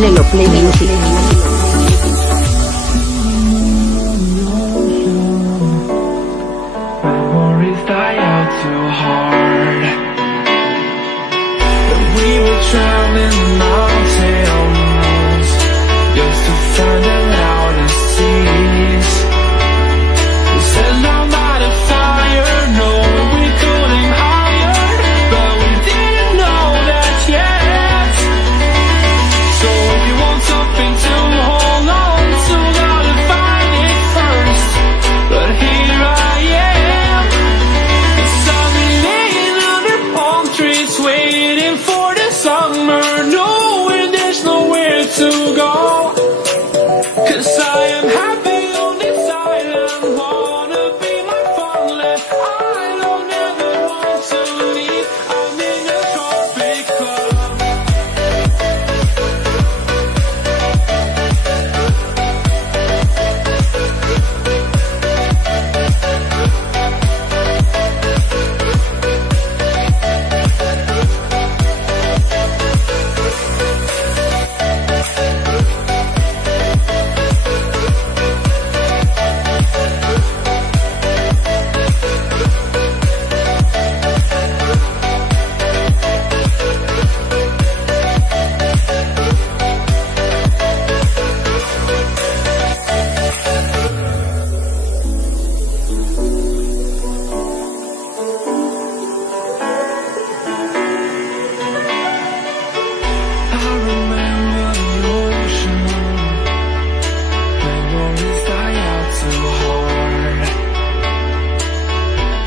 Lelo Play Music. Memories die out too hard. But we were traveling mountains just to find the loudest seas. We set our light afire, knowing we could aim higher, but we didn't know that yet. So if you want something to hold on to, gotta find it first. But here I am, 'cause I've been laying under palm trees, waiting for the summer, knowing there's nowhere to go. 'Cause I am happy on this island, wanna be my farmland. I don't ever want to leave, I'm in a tropic club. I remember the ocean, memories die out too hard.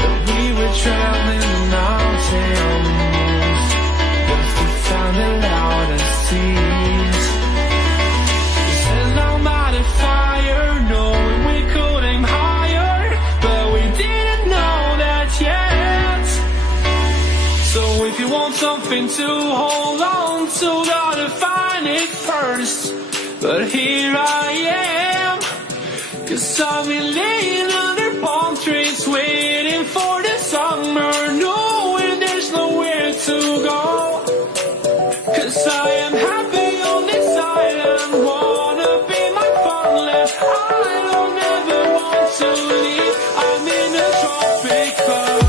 But we were traveling mountains just to find the loudest seas. We set our light afire, knowing we could aim higher, but we didn't know that yet. So if you want something to hold on to, gotta find it first. But here I am, 'cause I've been laying under palm trees, waiting for the summer, knowing there's nowhere to go. 'Cause I am happy on this island, wanna be my farmland. I don't ever want to leave, I'm in a tropic club.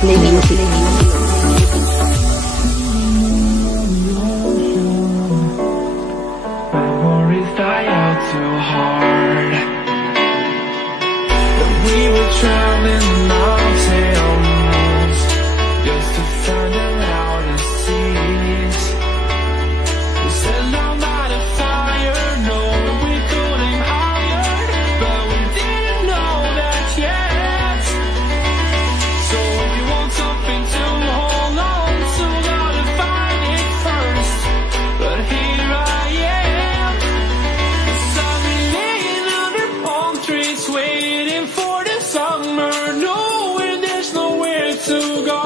Play Music. Memories die out too hard. When we were traveling mountains just to find out how to seas. We set our mind afire, knowing we could aim higher, but we didn't know that yet. So if you want something to hold on to, gotta find it first. But here I am, 'cause I've been laying under palm trees, waiting for the summer, knowing there's nowhere to go.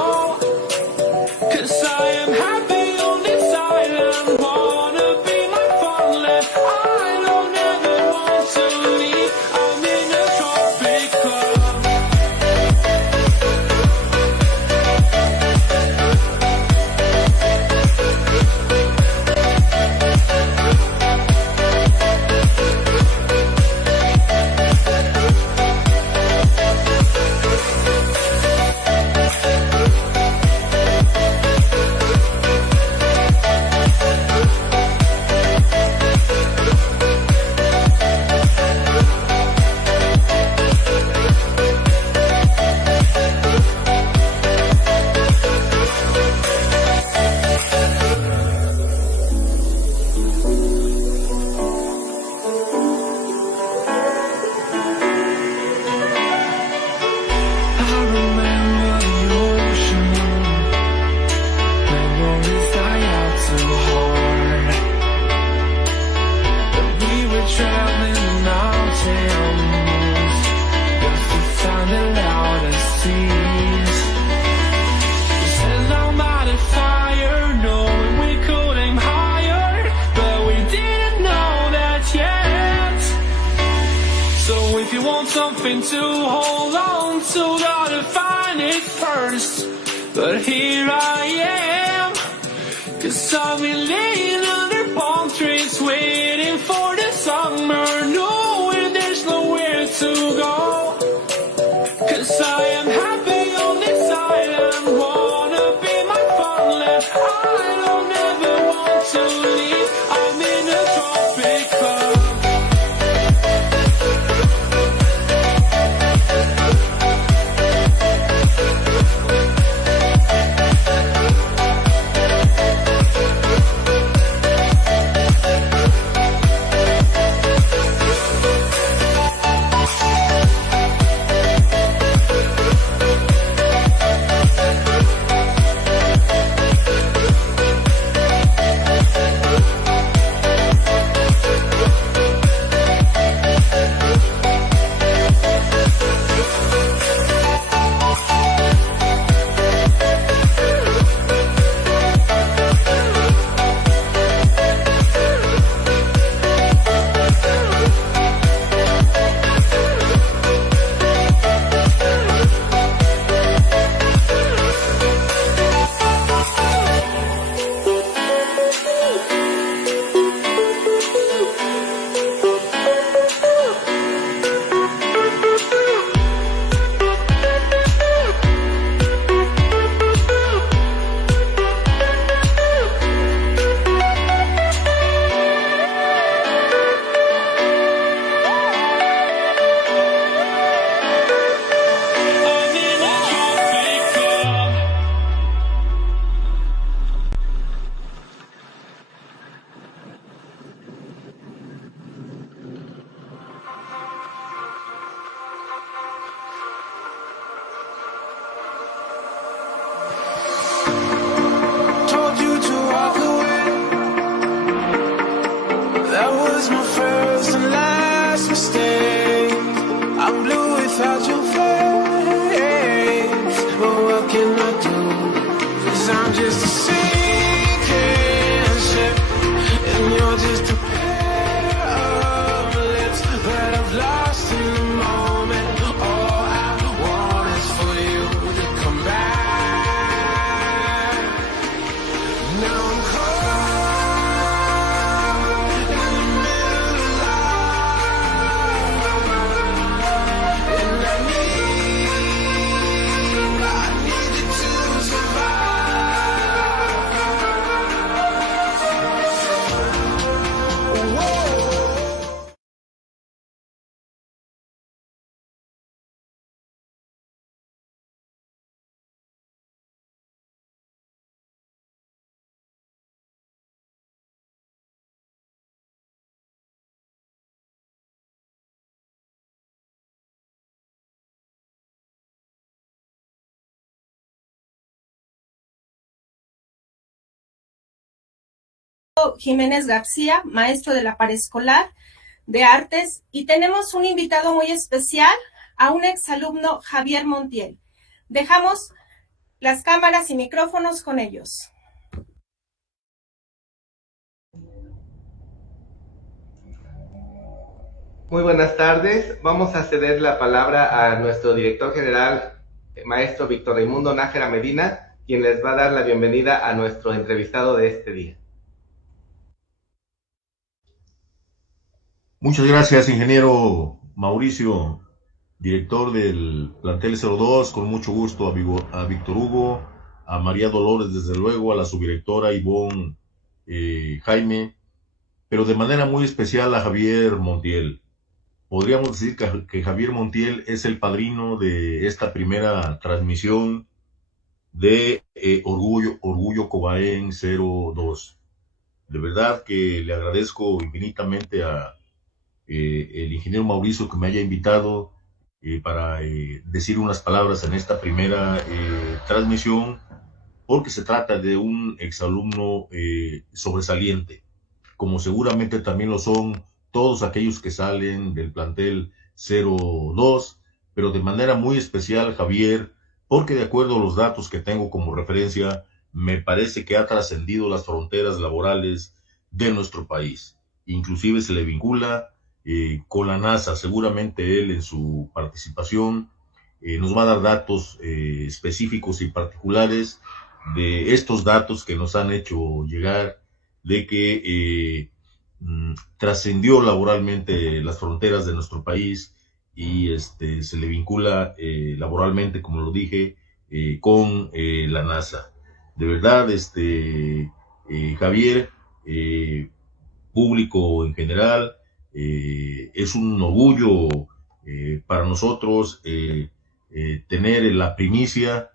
'Cause I am happy on this island, wanna be my farmland. I don't ever want to leave, I'm in a tropic club. I remember the ocean, memories die out too hard. But we were traveling the mountains just to find the loudest seas. We set our mind afire, knowing we could aim higher, but we didn't know that yet. So if you want something to hold on to, gotta find it first. But here I am, 'cause I've been laying under palm trees, waiting for the summer, knowing there's nowhere to go. 'Cause I am happy on this island, wanna be my farmland. I don't ever want to leave, I'm in a tropic club. Jiménez García, maestro de la Paraescolar de Artes, y tenemos un invitado muy especial, a un exalumno, Javier Montiel. Dejamos las cámaras y micrófonos con ellos. Muy buenas tardes. Vamos a ceder la palabra a nuestro director general, maestro Víctor Raimundo Nájera Medina, quien les va a dar la bienvenida a nuestro entrevistado de este día. Muchas gracias, ingeniero Mauricio, director del plantel 02. Con mucho gusto a Víctor Hugo, a María Dolores, desde luego, a la subdirectora Ivonne Jaime, pero de manera muy especial a Javier Montiel. Podríamos decir que Javier Montiel es el padrino de esta primera transmisión de Orgullo Cobaén 02. De verdad que le agradezco infinitamente a el ingeniero Mauricio que me haya invitado para decir unas palabras en esta primera transmisión, porque se trata de un exalumno sobresaliente, como seguramente también lo son todos aquellos que salen del plantel 02, pero de manera muy especial Javier, porque de acuerdo a los datos que tengo como referencia, me parece que ha trascendido las fronteras laborales de nuestro país. Inclusive se le vincula con la NASA. Seguramente él en su participación nos va a dar datos específicos y particulares de estos datos que nos han hecho llegar de que trascendió laboralmente las fronteras de nuestro país y se le vincula laboralmente, como lo dije, con la NASA. De verdad, Javier, público en general, es un orgullo para nosotros tener la primicia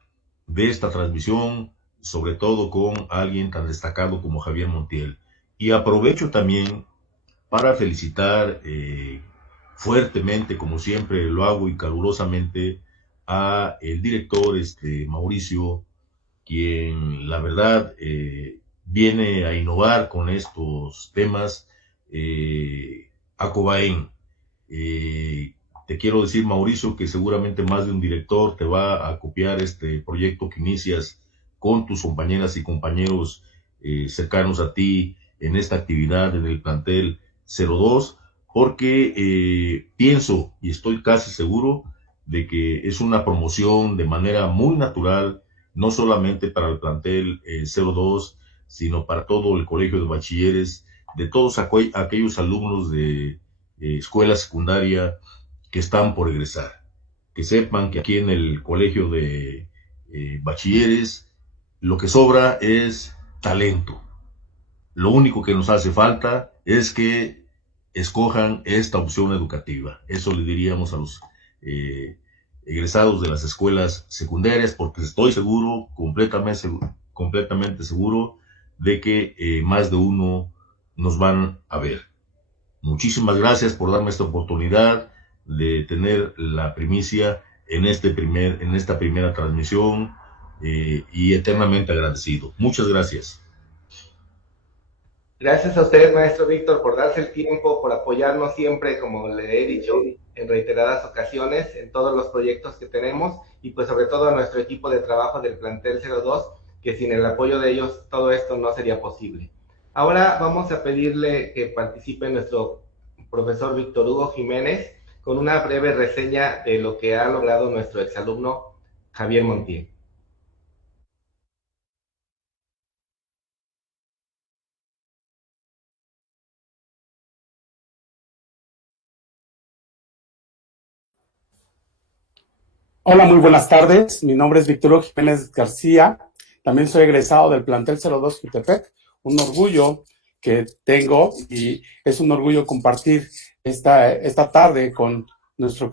de esta transmisión, sobre todo con alguien tan destacado como Javier Montiel. Y aprovecho también para felicitar fuertemente, como siempre lo hago y calurosamente, a el director Mauricio, quien la verdad viene a innovar con estos temas a Cobaén. Te quiero decir, Mauricio, que seguramente más de un director te va a copiar este proyecto que inicias con tus compañeras y compañeros cercanos a ti en esta actividad en el plantel 02, porque pienso y estoy casi seguro de que es una promoción de manera muy natural, no solamente para el plantel 02, sino para todo el colegio de bachilleres, de todos aquellos alumnos de escuela secundaria que están por egresar. Que sepan que aquí en el colegio de bachilleres lo que sobra es talento. Lo único que nos hace falta es que escojan esta opción educativa. Eso le diríamos a los egresados de las escuelas secundarias, porque estoy seguro, completamente seguro, de que más de uno nos van a ver. Muchísimas gracias por darme esta oportunidad de tener la primicia en esta primera transmisión y eternamente agradecido. Muchas gracias. Gracias a usted, maestro Víctor, por darse el tiempo, por apoyarnos siempre, como le he dicho en reiteradas ocasiones, en todos los proyectos que tenemos, y pues sobre todo a nuestro equipo de trabajo del plantel 02, que sin el apoyo de ellos todo esto no sería posible. Ahora vamos a pedirle que participe nuestro profesor Víctor Hugo Jiménez con una breve reseña de lo que ha logrado nuestro exalumno Javier Montiel. Hola, muy buenas tardes. Mi nombre es Víctor Hugo Jiménez García. También soy egresado del plantel 02 Jutepec. Un orgullo que tengo y es un orgullo compartir esta tarde con nuestro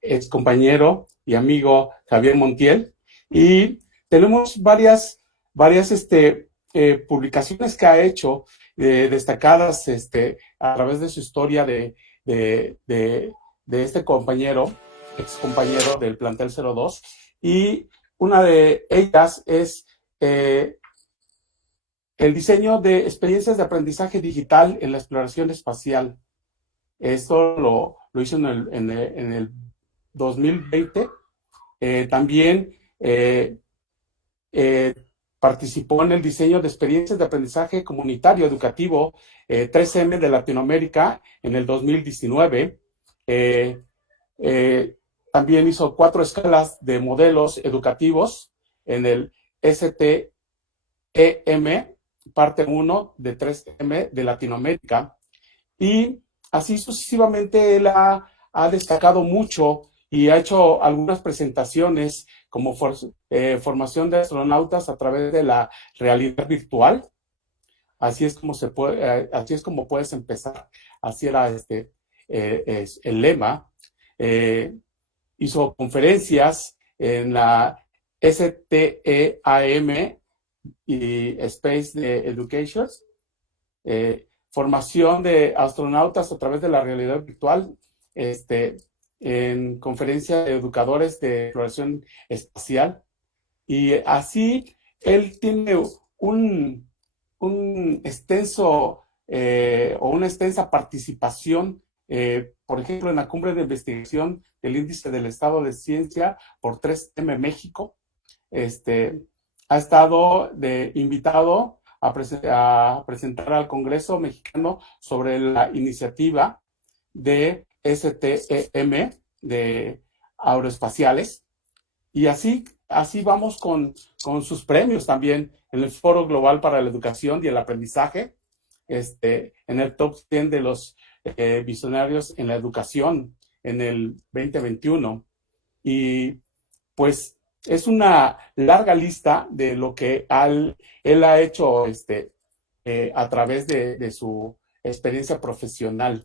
ex compañero y amigo Javier Montiel. Y tenemos varias publicaciones que ha hecho destacadas a través de su historia de este compañero, ex compañero del plantel 02, y una de ellas es el diseño de experiencias de aprendizaje digital en la exploración espacial. Esto lo hizo en el 2020. También participó en el diseño de experiencias de aprendizaje comunitario educativo 3M de Latinoamérica en el 2019. También hizo 4 escalas de modelos educativos en el STEM, parte 1 de 3M de Latinoamérica. Y así sucesivamente él ha destacado mucho y ha hecho algunas presentaciones como formación de astronautas a través de la realidad virtual. Así es como puedes empezar. Así era es el lema. Hizo conferencias en la STEAM y Space Education, formación de astronautas a través de la realidad virtual, en conferencia de educadores de exploración espacial. Y así él tiene un extenso o una extensa participación, por ejemplo, en la cumbre de investigación del Índice del Estado de Ciencia por 3M México. Ha estado invitado a presentar al Congreso mexicano sobre la iniciativa de STEM de aeroespaciales. Y así vamos con sus premios también en el Foro Global para la Educación y el Aprendizaje, en el top 10 de los visionarios en la educación en el 2021. Y pues es una larga lista de lo que él ha hecho a través de su experiencia profesional.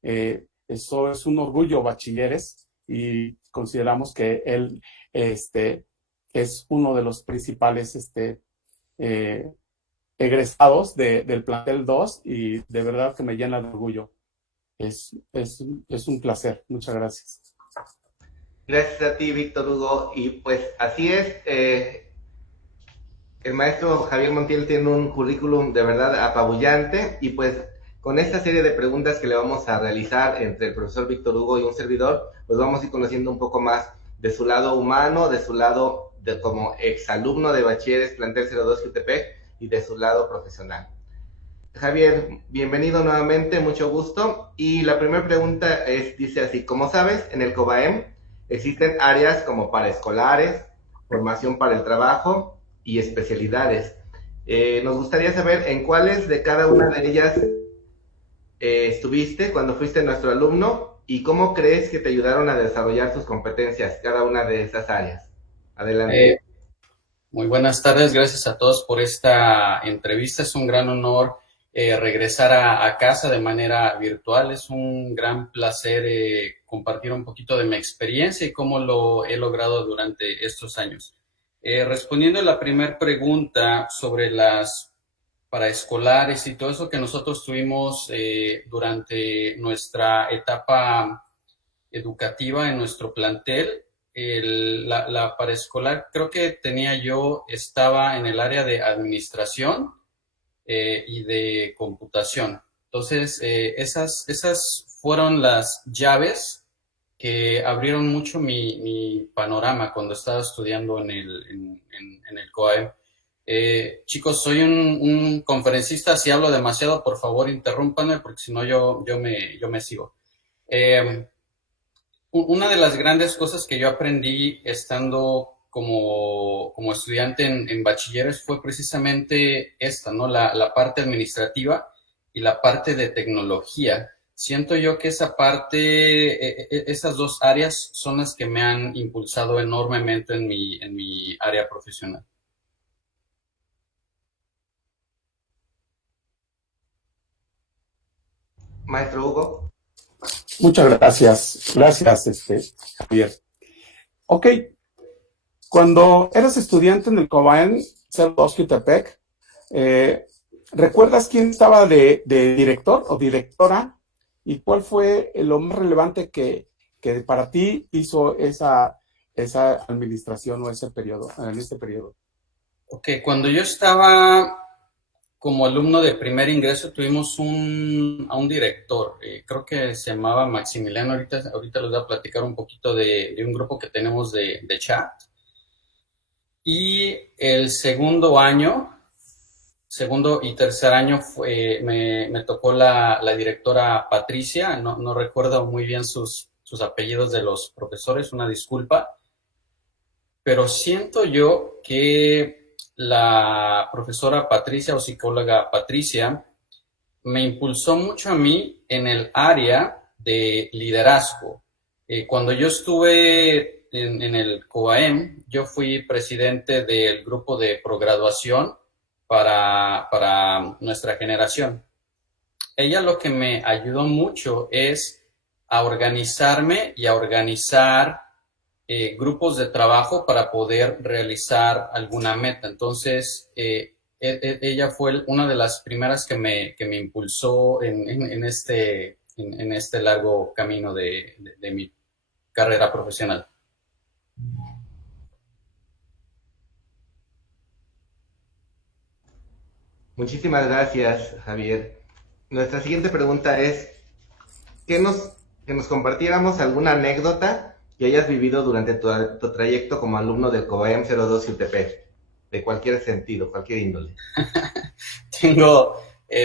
Eso es un orgullo, bachilleres, y consideramos que él es uno de los principales egresados del plantel 2 y de verdad que me llena de orgullo. Es un placer. Muchas gracias. Gracias a ti, Víctor Hugo. Y pues así es, el maestro Javier Montiel tiene un currículum de verdad apabullante y pues con esta serie de preguntas que le vamos a realizar entre el profesor Víctor Hugo y un servidor, pues vamos a ir conociendo un poco más de su lado humano, de su lado como exalumno de bachilleres plantel 02 Jutepec y de su lado profesional. Javier, bienvenido nuevamente, mucho gusto. Y la primera pregunta dice así: como sabes, en el COBAEM existen áreas como paraescolares, formación para el trabajo y especialidades. Nos gustaría saber en cuáles de cada una de ellas estuviste cuando fuiste nuestro alumno y cómo crees que te ayudaron a desarrollar tus competencias, cada una de esas áreas. Adelante. Muy buenas tardes, gracias a todos por esta entrevista. Es un gran honor regresar a casa de manera virtual. Es un gran placer compartir un poquito de mi experiencia y cómo lo he logrado durante estos años. Respondiendo a la primera pregunta sobre las paraescolares y todo eso que nosotros tuvimos durante nuestra etapa educativa en nuestro plantel, la paraescolar creo que estaba en el área de administración y de computación. Entonces, esas fueron las llaves que abrieron mucho mi panorama cuando estaba estudiando en el COAEM. Chicos, soy un conferencista. Si hablo demasiado, por favor, interrúmpanme, porque si no yo me sigo. Una de las grandes cosas que yo aprendí estando como estudiante en bachilleres fue precisamente esta, ¿no? La parte administrativa y la parte de tecnología. Siento yo que esa parte, esas dos áreas son las que me han impulsado enormemente en mi área profesional. Maestro Hugo. Muchas gracias. Gracias, Javier. Ok. Cuando eras estudiante en el COBAEM 02 Jutepec, ¿recuerdas quién estaba de director o directora? ¿Y cuál fue lo más relevante que para ti hizo esa administración o ese periodo, en este periodo? Ok, cuando yo estaba como alumno de primer ingreso tuvimos a un director, creo que se llamaba Maximiliano, ahorita les voy a platicar un poquito de un grupo que tenemos de chat. Y el segundo y tercer año me tocó la directora Patricia, no recuerdo muy bien sus apellidos de los profesores, una disculpa, pero siento yo que la profesora Patricia o psicóloga Patricia me impulsó mucho a mí en el área de liderazgo. Cuando yo estuve en el COAEM, yo fui presidente del grupo de prograduación para nuestra generación. Ella lo que me ayudó mucho es a organizarme y a organizar grupos de trabajo para poder realizar alguna meta. Entonces, ella fue una de las primeras que me impulsó en este largo camino de mi carrera profesional. Muchísimas gracias, Javier. Nuestra siguiente pregunta es que nos compartiéramos alguna anécdota que hayas vivido durante tu trayecto como alumno del COAEM 02 UTP, de cualquier sentido, cualquier índole. Tengo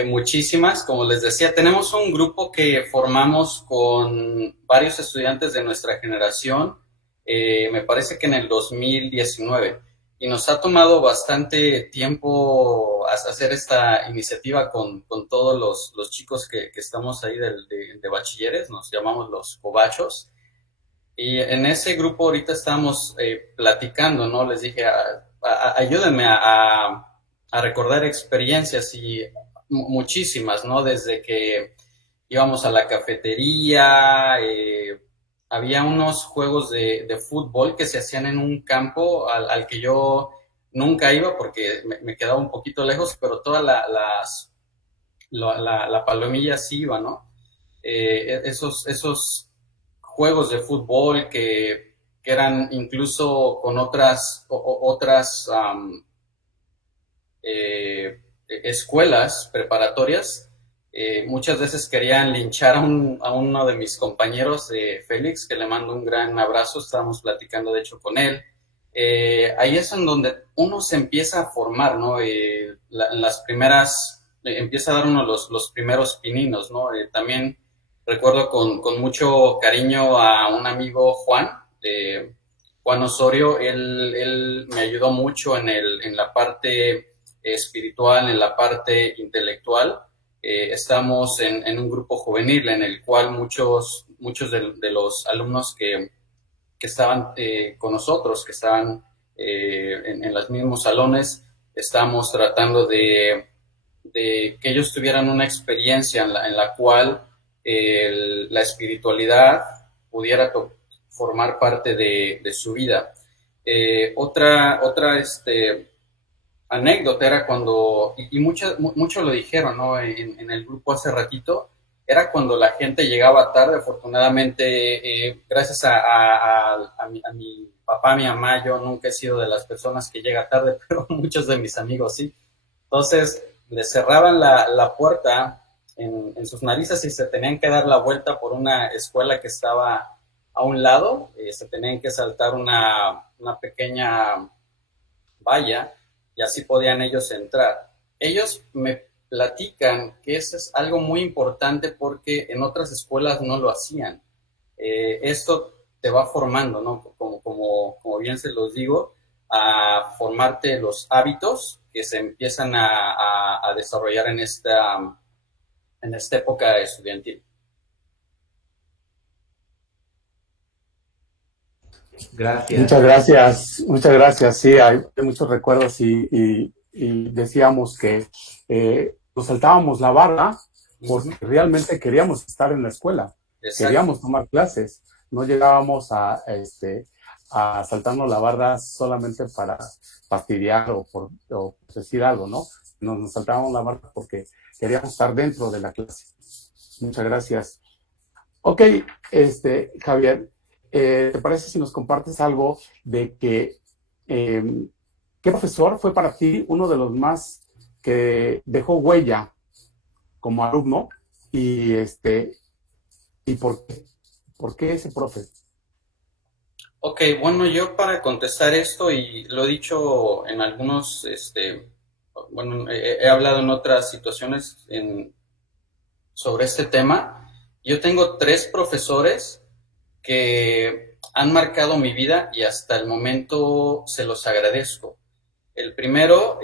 muchísimas, como les decía, tenemos un grupo que formamos con varios estudiantes de nuestra generación, me parece que en el 2019, y nos ha tomado bastante tiempo hacer esta iniciativa con todos los chicos que estamos ahí de bachilleres, nos llamamos los cobachos, y en ese grupo ahorita estamos platicando, ¿no? Les dije, ayúdenme a recordar experiencias y muchísimas, ¿no? Desde que íbamos a la cafetería, había unos juegos de fútbol que se hacían en un campo al que yo nunca iba porque me quedaba un poquito lejos, pero toda la palomilla sí iba, ¿no? Esos juegos de fútbol que eran incluso con otras escuelas preparatorias, muchas veces querían linchar a uno de mis compañeros, Félix, que le mando un gran abrazo, estábamos platicando de hecho con él. Ahí es en donde uno se empieza a formar, ¿no? Las primeras, empieza a dar uno los primeros pininos, ¿no? También recuerdo con mucho cariño a un amigo Juan Osorio, él me ayudó mucho en la parte espiritual, en la parte intelectual. Estamos en un grupo juvenil en el cual muchos de los alumnos que estaban con nosotros, que estaban en los mismos salones, estamos tratando de que ellos tuvieran una experiencia en la cual la espiritualidad pudiera formar parte de su vida. Otra anécdota era cuando, y mucho lo dijeron, ¿no? En el grupo hace ratito, era cuando la gente llegaba tarde. Afortunadamente, gracias a mi papá, mi mamá, yo nunca he sido de las personas que llega tarde, pero muchos de mis amigos sí. Entonces, les cerraban la puerta en sus narices y se tenían que dar la vuelta por una escuela que estaba a un lado, se tenían que saltar una pequeña valla y así podían ellos entrar. Ellos me platican que eso es algo muy importante porque en otras escuelas no lo hacían. Esto te va formando, ¿no? Como bien se los digo, a formarte los hábitos que se empiezan a desarrollar en esta época estudiantil. Gracias. Muchas gracias. Sí, hay muchos recuerdos y decíamos que nos saltábamos la barra porque realmente queríamos estar en la escuela. Exacto. Queríamos tomar clases, no llegábamos a saltarnos la barra solamente para fastidiar o decir algo, ¿no? Nos saltábamos la barra porque queríamos estar dentro de la clase. Muchas gracias. Ok, Javier, ¿te parece si nos compartes algo de que qué profesor fue para ti uno de los más que dejó huella como alumno y ¿y por qué ese profe? Ok, bueno, yo para contestar esto, y lo he dicho en algunos, bueno, he hablado en otras situaciones sobre este tema. Yo tengo 3 profesores que han marcado mi vida y hasta el momento se los agradezco. El primero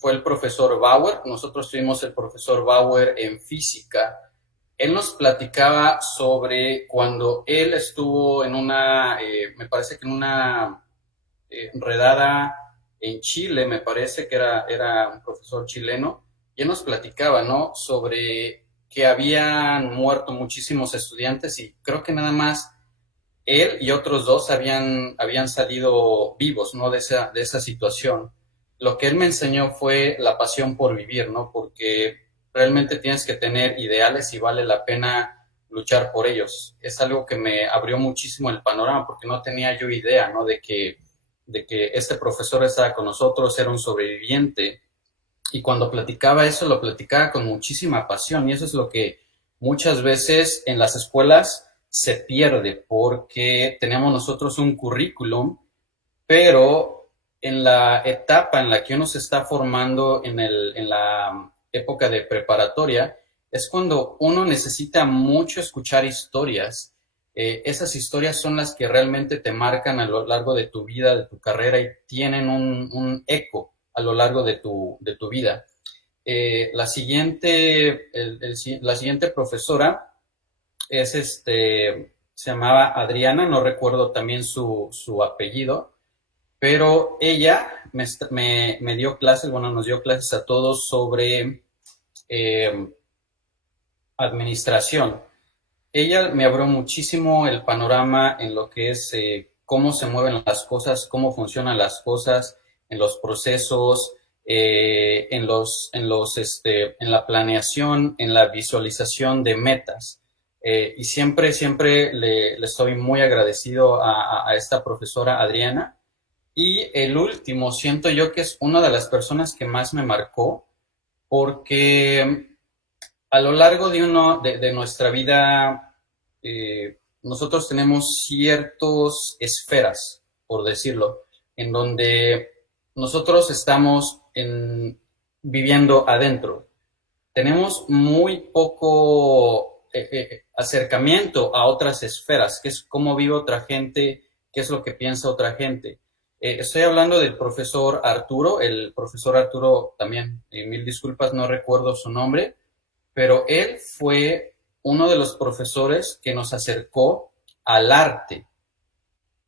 fue el profesor Bauer. Nosotros tuvimos el profesor Bauer en física. Él nos platicaba sobre cuando él estuvo en una, me parece que en una redada en Chile, me parece que era un profesor chileno, y él nos platicaba, ¿no?, sobre que habían muerto muchísimos estudiantes y creo que nada más él y otros 2 habían salido vivos, ¿no?, de esa situación. Lo que él me enseñó fue la pasión por vivir, ¿no?, porque realmente tienes que tener ideales y vale la pena luchar por ellos. Es algo que me abrió muchísimo el panorama porque no tenía yo idea, ¿no?, de que este profesor estaba con nosotros, era un sobreviviente. Y cuando platicaba eso, lo platicaba con muchísima pasión. Y eso es lo que muchas veces en las escuelas se pierde, porque tenemos nosotros un currículum, pero en la etapa en la que uno se está formando en la época de preparatoria, es cuando uno necesita mucho escuchar historias. Esas historias son las que realmente te marcan a lo largo de tu vida, de tu carrera, y tienen un eco a lo largo de tu vida. La siguiente profesora se llamaba Adriana, no recuerdo también su apellido, pero ella me dio clases, bueno, nos dio clases a todos sobre administración. Ella me abrió muchísimo el panorama en lo que es cómo se mueven las cosas, cómo funcionan las cosas, en los procesos, en la planeación, en la visualización de metas. Y siempre le estoy muy agradecido a esta profesora Adriana. Y el último, siento yo que es una de las personas que más me marcó, porque a lo largo de nuestra vida, nosotros tenemos ciertas esferas, por decirlo, en donde nosotros estamos viviendo adentro. Tenemos muy poco acercamiento a otras esferas, que es cómo vive otra gente, qué es lo que piensa otra gente. Estoy hablando del profesor Arturo. El profesor Arturo también, mil disculpas, no recuerdo su nombre, pero él fue uno de los profesores que nos acercó al arte.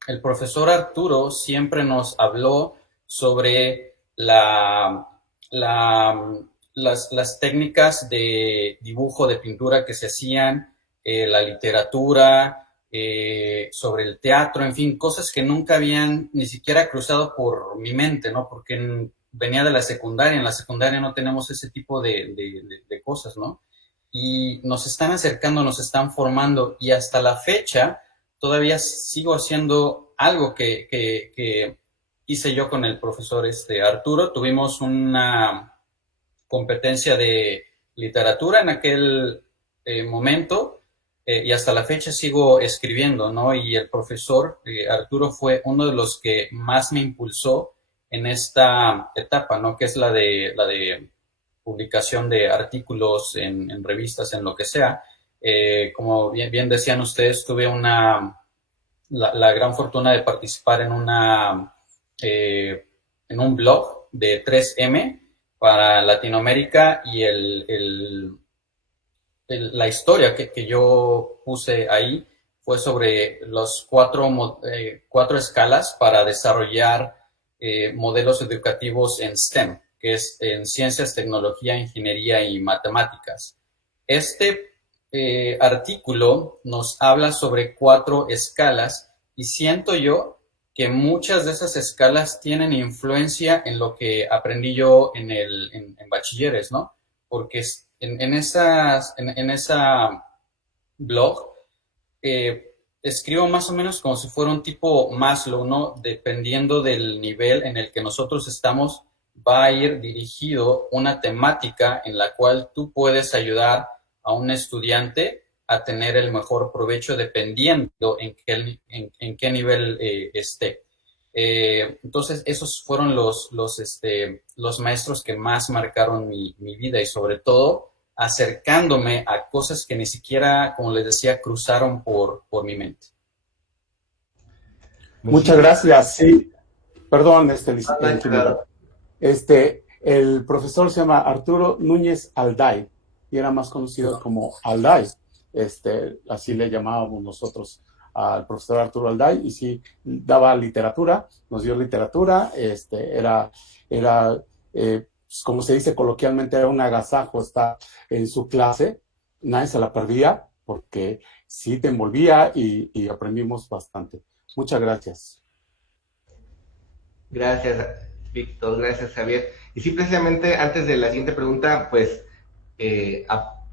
El profesor Arturo siempre nos habló sobre las técnicas de dibujo, de pintura que se hacían, la literatura, sobre el teatro, en fin, cosas que nunca habían ni siquiera cruzado por mi mente, ¿no? Porque venía de la secundaria, en la secundaria no tenemos ese tipo de cosas, ¿no? Y nos están acercando, nos están formando, y hasta la fecha todavía sigo haciendo algo que hice yo con el profesor Arturo. Tuvimos una competencia de literatura en aquel momento, y hasta la fecha sigo escribiendo, ¿no? Y el profesor Arturo fue uno de los que más me impulsó en esta etapa, ¿no? Que es la de publicación de artículos en revistas, en lo que sea. Como bien decían ustedes, tuve la gran fortuna de participar en un blog de 3M para Latinoamérica, y la historia que yo puse ahí fue sobre los cuatro escalas para desarrollar modelos educativos en STEM, que es en ciencias, tecnología, ingeniería y matemáticas. Este artículo nos habla sobre 4 escalas, y siento yo que muchas de esas escalas tienen influencia en lo que aprendí yo en bachilleres, ¿no? Porque en esa blog escribo más o menos como si fuera un tipo Maslow, ¿no? Dependiendo del nivel en el que nosotros estamos va a ir dirigido una temática en la cual tú puedes ayudar a un estudiante a tener el mejor provecho dependiendo en qué nivel esté. Entonces, esos fueron los maestros que más marcaron mi vida y sobre todo acercándome a cosas que ni siquiera, como les decía, cruzaron por mi mente. Muchas gracias. Sí, perdón, Claro. el profesor se llama Arturo Núñez Alday y era más conocido como Alday. Así le llamábamos nosotros al profesor Arturo Alday, y sí daba literatura, nos dio literatura, era pues, como se dice coloquialmente, era un agasajo estar en su clase, nadie se la perdía porque sí te envolvía y aprendimos bastante. Muchas gracias. Gracias, Víctor, gracias, Javier. Y sí, precisamente antes de la siguiente pregunta, pues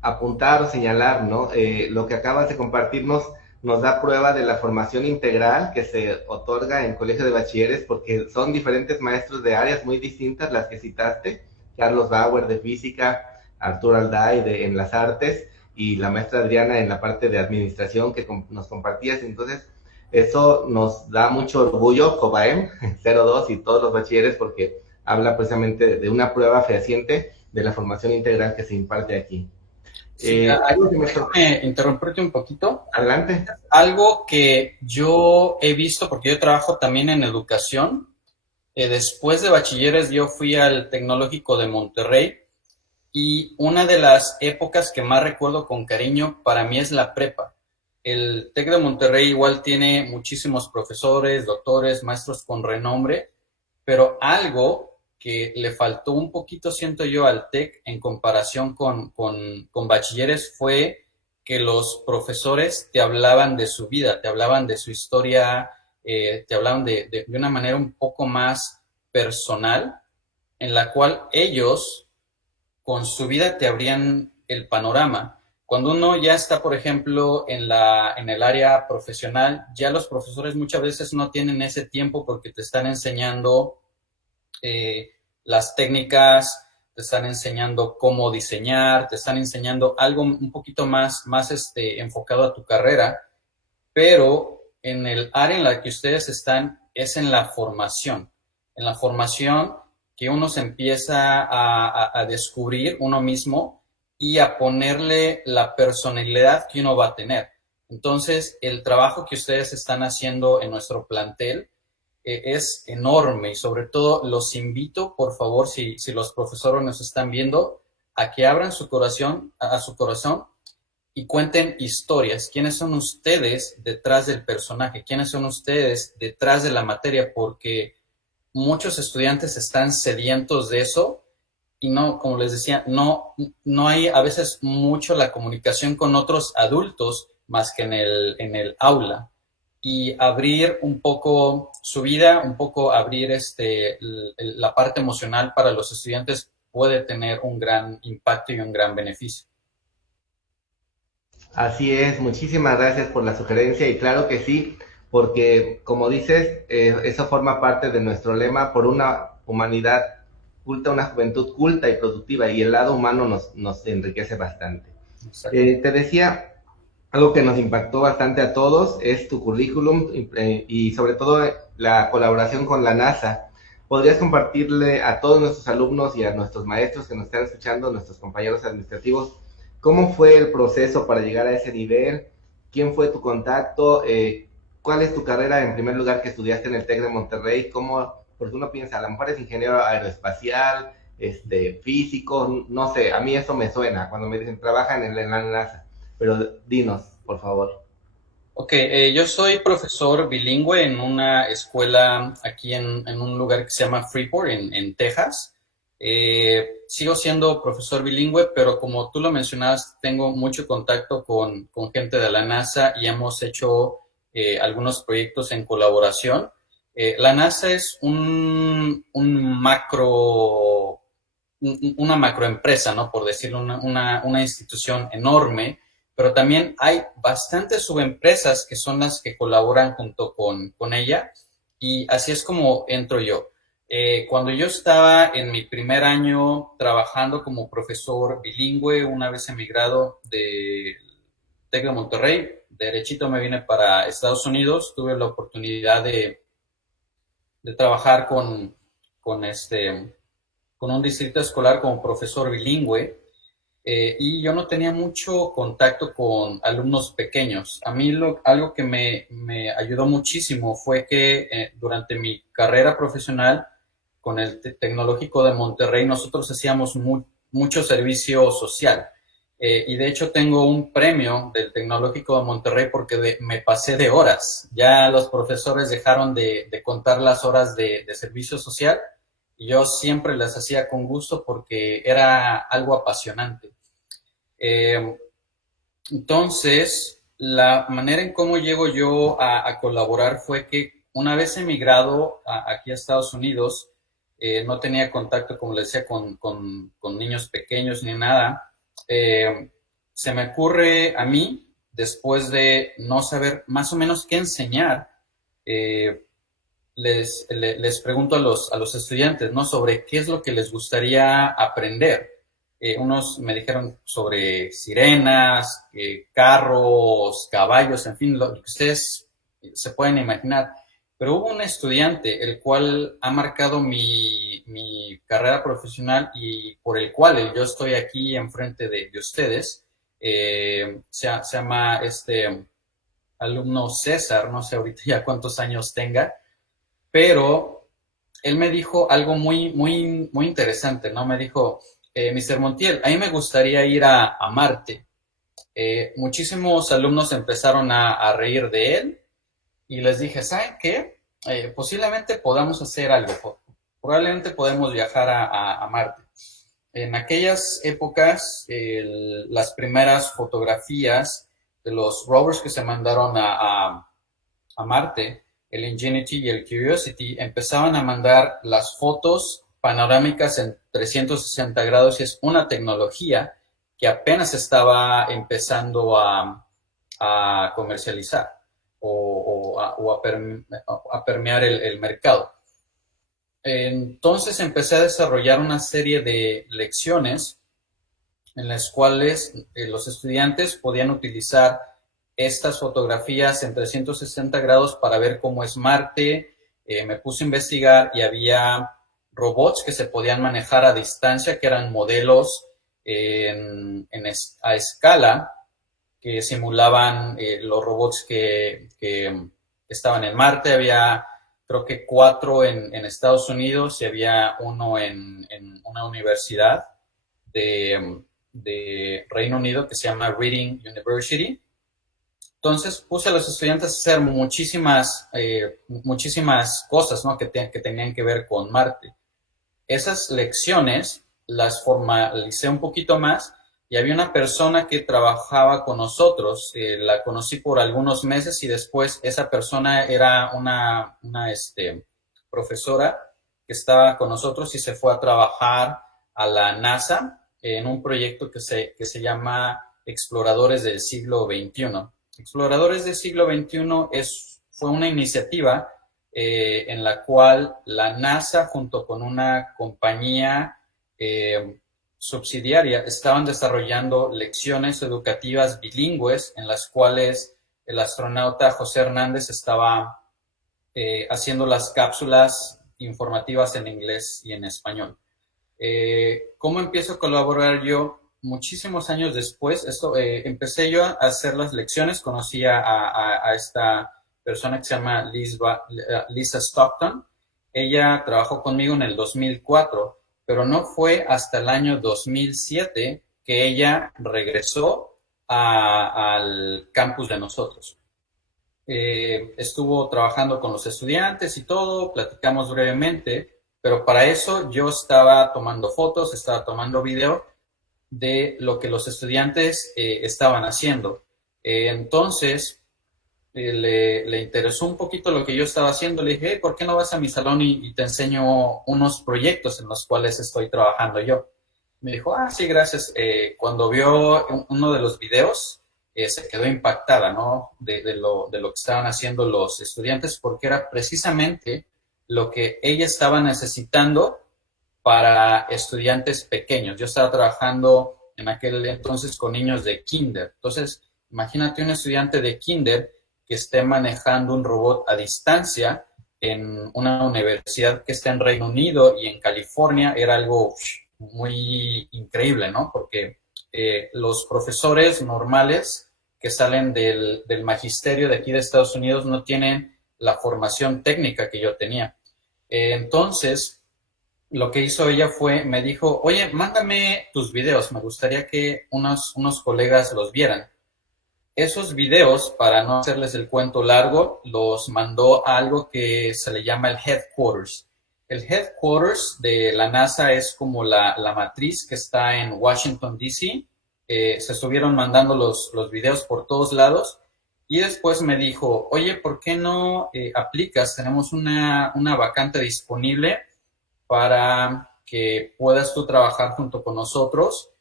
apuntar o señalar, ¿no? Lo que acabas de compartirnos nos da prueba de la formación integral que se otorga en Colegio de Bachilleres, porque son diferentes maestros de áreas muy distintas las que citaste, Carlos Bauer de física, Arturo Alday en las artes, y la maestra Adriana en la parte de administración que nos compartías. Entonces, eso nos da mucho orgullo, COBAEM 02 y todos los bachilleres, porque habla precisamente de una prueba fehaciente de la formación integral que se imparte aquí. Sí, déjame interrumpirte un poquito. Adelante. Algo que yo he visto, porque yo trabajo también en educación, después de bachilleres yo fui al Tecnológico de Monterrey, y una de las épocas que más recuerdo con cariño para mí es la prepa. El TEC de Monterrey igual tiene muchísimos profesores, doctores, maestros con renombre, pero algo que le faltó un poquito, siento yo, al TEC en comparación con bachilleres fue que los profesores te hablaban de su vida, te hablaban de su historia, te hablaban de una manera un poco más personal, en la cual ellos con su vida te abrían el panorama. Cuando uno ya está, por ejemplo, en el área profesional, ya los profesores muchas veces no tienen ese tiempo porque te están enseñando las técnicas, te están enseñando cómo diseñar, te están enseñando algo un poquito más enfocado a tu carrera, pero en el área en la que ustedes están es en la formación que uno se empieza a descubrir uno mismo y a ponerle la personalidad que uno va a tener. Entonces, el trabajo que ustedes están haciendo en nuestro plantel es enorme, y sobre todo los invito, por favor, si los profesores nos están viendo, a que abran su corazón y cuenten historias. ¿Quiénes son ustedes detrás del personaje? ¿Quiénes son ustedes detrás de la materia? Porque muchos estudiantes están sedientos de eso y no, como les decía, no hay a veces mucho la comunicación con otros adultos más que en el aula. Y abrir un poco su vida, un poco abrir la parte emocional para los estudiantes puede tener un gran impacto y un gran beneficio. Así es, muchísimas gracias por la sugerencia, y claro que sí, porque como dices, eso forma parte de nuestro lema: por una humanidad culta, una juventud culta y productiva, y el lado humano nos enriquece bastante. Te decía, algo que nos impactó bastante a todos es tu currículum y sobre todo la colaboración con la NASA. ¿Podrías compartirle a todos nuestros alumnos y a nuestros maestros que nos están escuchando, nuestros compañeros administrativos, cómo fue el proceso para llegar a ese nivel? ¿Quién fue tu contacto? ¿Cuál es tu carrera en primer lugar que estudiaste en el TEC de Monterrey? Porque uno piensa, a lo mejor es ingeniero aeroespacial, físico, no sé, a mí eso me suena cuando me dicen trabajan en la NASA. Pero dinos, por favor. Ok, yo soy profesor bilingüe en una escuela aquí en un lugar que se llama Freeport, en Texas. Sigo siendo profesor bilingüe, pero como tú lo mencionabas, tengo mucho contacto con gente de la NASA y hemos hecho algunos proyectos en colaboración. La NASA es una macroempresa, ¿no? Por decirlo, una institución enorme, pero también hay bastantes subempresas que son las que colaboran junto con ella, y así es como entro yo. Cuando yo estaba en mi primer año trabajando como profesor bilingüe, una vez emigrado de TEC de Monterrey, derechito me vine para Estados Unidos, tuve la oportunidad de trabajar con un distrito escolar como profesor bilingüe, y yo no tenía mucho contacto con alumnos pequeños. A mí algo que me ayudó muchísimo fue que durante mi carrera profesional con el Tecnológico de Monterrey nosotros hacíamos mucho servicio social. Y de hecho tengo un premio del Tecnológico de Monterrey porque me pasé de horas. Ya los profesores dejaron de contar las horas de servicio social y yo siempre las hacía con gusto porque era algo apasionante. Entonces, la manera en cómo llego yo a colaborar fue que una vez emigrado aquí a Estados Unidos, no tenía contacto, como les decía, con niños pequeños ni nada. Se me ocurre a mí, después de no saber más o menos qué enseñar, les pregunto a los estudiantes, ¿no?, sobre qué es lo que les gustaría aprender. Unos me dijeron sobre sirenas, carros, caballos, en fin, lo que ustedes se pueden imaginar. Pero hubo un estudiante el cual ha marcado mi carrera profesional y por el cual yo estoy aquí enfrente de ustedes. Se llama alumno César, no sé ahorita ya cuántos años tenga, pero él me dijo algo muy, muy, muy interesante, ¿no? Me dijo, Mr. Montiel, a mí me gustaría ir a Marte. Muchísimos alumnos empezaron a reír de él y les dije, ¿saben qué? Posiblemente podamos hacer algo, probablemente podemos viajar a Marte. En aquellas épocas, las primeras fotografías de los rovers que se mandaron a Marte, el Ingenuity y el Curiosity, empezaban a mandar las fotos panorámicas en 360 grados y es una tecnología que apenas estaba empezando a comercializar o a permear el mercado. Entonces empecé a desarrollar una serie de lecciones en las cuales los estudiantes podían utilizar estas fotografías en 360 grados para ver cómo es Marte. Me puse a investigar y había robots que se podían manejar a distancia, que eran modelos a escala, que simulaban los robots que estaban en Marte. Había, creo que 4 en Estados Unidos y había uno en una universidad de Reino Unido que se llama Reading University. Entonces puse a los estudiantes a hacer muchísimas cosas, ¿no?, que tenían que ver con Marte. Esas lecciones las formalicé un poquito más y había una persona que trabajaba con nosotros. La conocí por algunos meses y después esa persona era una profesora que estaba con nosotros y se fue a trabajar a la NASA en un proyecto que se llama Exploradores del Siglo XXI. Exploradores del Siglo XXI fue una iniciativa en la cual la NASA junto con una compañía subsidiaria estaban desarrollando lecciones educativas bilingües en las cuales el astronauta José Hernández estaba haciendo las cápsulas informativas en inglés y en español. ¿Cómo empiezo a colaborar yo? Muchísimos años después, empecé yo a hacer las lecciones, conocí a esta persona que se llama Lisa Stockton. Ella trabajó conmigo en el 2004, pero no fue hasta el año 2007 que ella regresó al campus de nosotros. Estuvo trabajando con los estudiantes y todo, platicamos brevemente, pero para eso yo estaba tomando fotos, estaba tomando video de lo que los estudiantes estaban haciendo. Entonces, le interesó un poquito lo que yo estaba haciendo. Le dije, ¿por qué no vas a mi salón y te enseño unos proyectos en los cuales estoy trabajando yo? Me dijo, sí, gracias. Cuando vio uno de los videos, se quedó impactada, ¿no?, de lo que estaban haciendo los estudiantes, porque era precisamente lo que ella estaba necesitando para estudiantes pequeños. Yo estaba trabajando en aquel entonces con niños de kinder. Entonces, imagínate un estudiante de kinder que esté manejando un robot a distancia en una universidad que está en Reino Unido y en California. Era algo muy increíble, ¿no? Porque los profesores normales que salen del magisterio de aquí de Estados Unidos no tienen la formación técnica que yo tenía. Entonces, lo que hizo ella fue, me dijo, oye, mándame tus videos, me gustaría que unos colegas los vieran. Esos videos, para no hacerles el cuento largo, los mandó a algo que se le llama el Headquarters. El Headquarters de la NASA es como la matriz que está en Washington, D.C. Se estuvieron mandando los videos por todos lados y después me dijo, oye, ¿por qué no aplicas? Tenemos una vacante disponible para que puedas tú trabajar junto con nosotros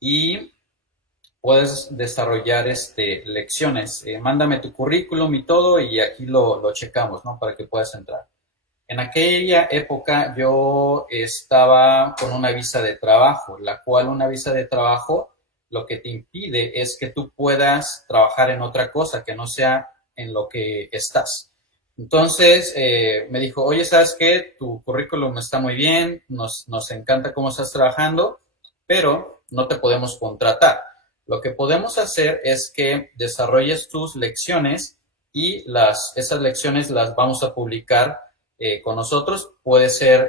y puedes desarrollar lecciones. Mándame tu currículum y todo y aquí lo checamos, ¿no? Para que puedas entrar. En aquella época yo estaba con una visa de trabajo, la cual una visa de trabajo lo que te impide es que tú puedas trabajar en otra cosa que no sea en lo que estás. Entonces me dijo, oye, ¿sabes qué? Tu currículum está muy bien, nos encanta cómo estás trabajando, pero no te podemos contratar. Lo que podemos hacer es que desarrolles tus lecciones y esas lecciones las vamos a publicar con nosotros. Puede ser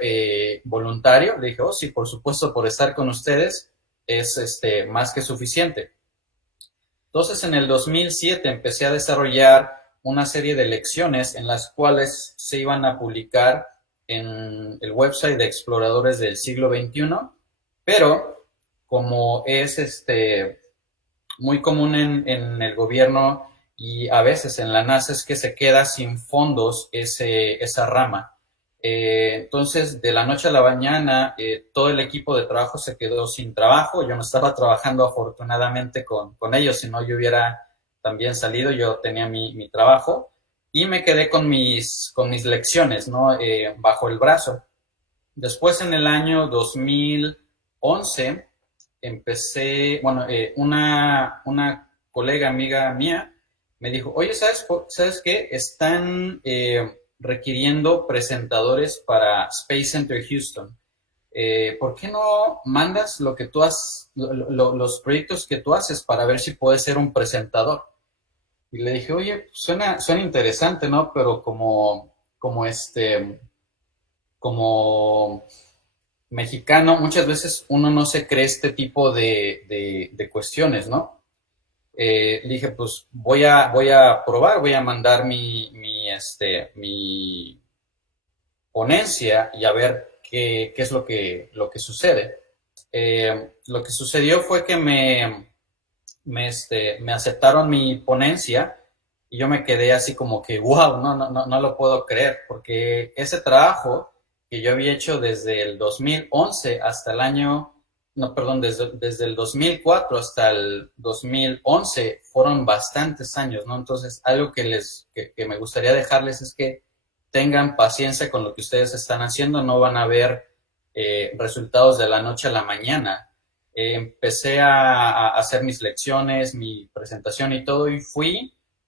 voluntario. Le dije, oh, sí, por supuesto, por estar con ustedes es más que suficiente. Entonces, en el 2007 empecé a desarrollar una serie de lecciones en las cuales se iban a publicar en el website de Exploradores del Siglo XXI, pero como es muy común en el gobierno y a veces en la NASA, es que se queda sin fondos esa rama. Entonces, de la noche a la mañana, todo el equipo de trabajo se quedó sin trabajo. Yo no estaba trabajando afortunadamente con ellos, si no yo hubiera también salido, yo tenía mi trabajo y me quedé con mis lecciones, ¿no? Bajo el brazo. Después, en el año 2011, empecé, bueno, una colega amiga mía me dijo, oye, ¿sabes qué? Están requiriendo presentadores para Space Center Houston. ¿Por qué no mandas lo que tú los proyectos que tú haces para ver si puedes ser un presentador? Y le dije, oye, suena interesante, ¿no? Pero como mexicano, muchas veces uno no se cree este tipo de cuestiones, ¿no? Le dije, pues voy a probar, voy a mandar mi ponencia y a ver qué es lo que sucede. Lo que sucedió fue que me aceptaron mi ponencia y yo me quedé así como que, wow, no lo puedo creer, porque ese trabajo que yo había hecho desde el 2011 hasta el año, desde el 2004 hasta el 2011 fueron bastantes años, ¿no? Entonces, algo que me gustaría dejarles es que tengan paciencia con lo que ustedes están haciendo, no van a ver resultados de la noche a la mañana. Empecé a hacer mis lecciones, mi presentación y todo, y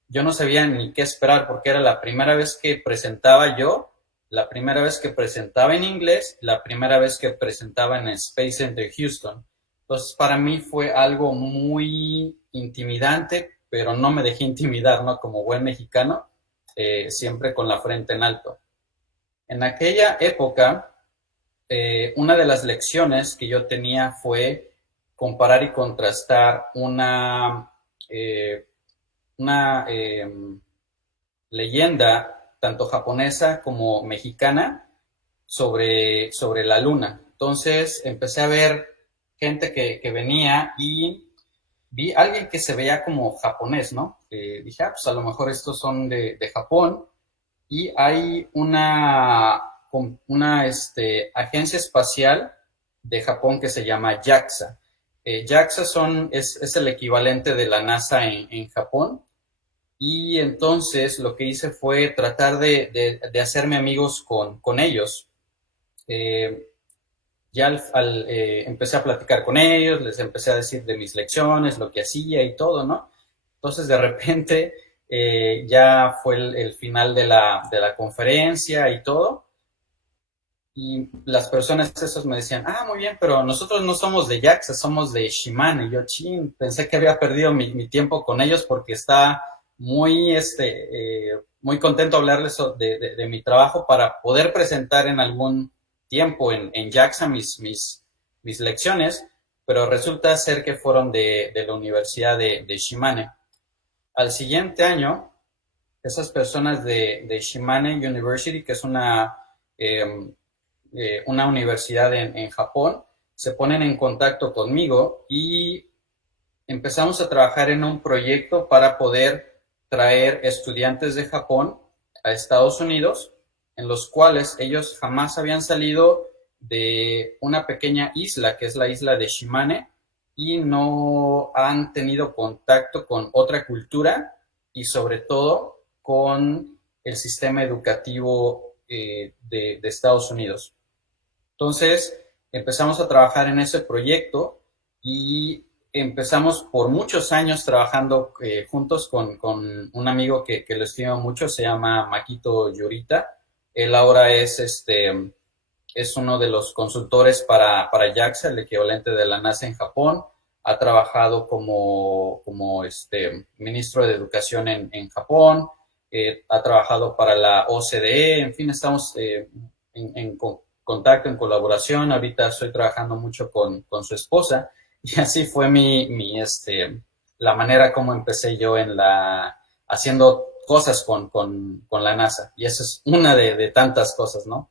yo no sabía ni qué esperar porque era la primera vez que presentaba yo, la primera vez que presentaba en inglés, la primera vez que presentaba en Space Center Houston. Entonces, para mí fue algo muy intimidante, pero no me dejé intimidar, ¿no? Como buen mexicano, siempre con la frente en alto. En aquella época, una de las lecciones que yo tenía fue comparar y contrastar una leyenda tanto japonesa como mexicana sobre la luna. Entonces empecé a ver gente que venía y vi a alguien que se veía como japonés, ¿no? Dije, pues a lo mejor estos son de Japón, y hay una agencia espacial de Japón que se llama JAXA. JAXA es el equivalente de la NASA en Japón, y entonces lo que hice fue tratar de hacerme amigos con ellos. Ya empecé a platicar con ellos, les empecé a decir de mis lecciones, lo que hacía y todo, ¿no? Entonces, de repente, ya fue el final de la conferencia y todo, y las personas esas me decían, muy bien, pero nosotros no somos de JAXA, somos de Shimane. Y yo, pensé que había perdido mi tiempo con ellos porque está muy, muy contento de hablarles de mi trabajo para poder presentar en algún tiempo en JAXA mis lecciones, pero resulta ser que fueron de la Universidad de Shimane. Al siguiente año, esas personas de Shimane University, que es una universidad en Japón, se ponen en contacto conmigo y empezamos a trabajar en un proyecto para poder traer estudiantes de Japón a Estados Unidos, en los cuales ellos jamás habían salido de una pequeña isla, que es la isla de Shimane, y no han tenido contacto con otra cultura y sobre todo con el sistema educativo de Estados Unidos. Entonces empezamos a trabajar en ese proyecto y empezamos por muchos años trabajando juntos con un amigo que lo estimo mucho, se llama Makito Yorita. Él ahora es uno de los consultores para JAXA, el equivalente de la NASA en Japón. Ha trabajado como ministro de Educación en Japón, ha trabajado para la OCDE, en fin, estamos en contacto, en colaboración. Ahorita estoy trabajando mucho con su esposa y así fue la manera como empecé yo haciendo cosas con la NASA. Y esa es una de tantas cosas, ¿no?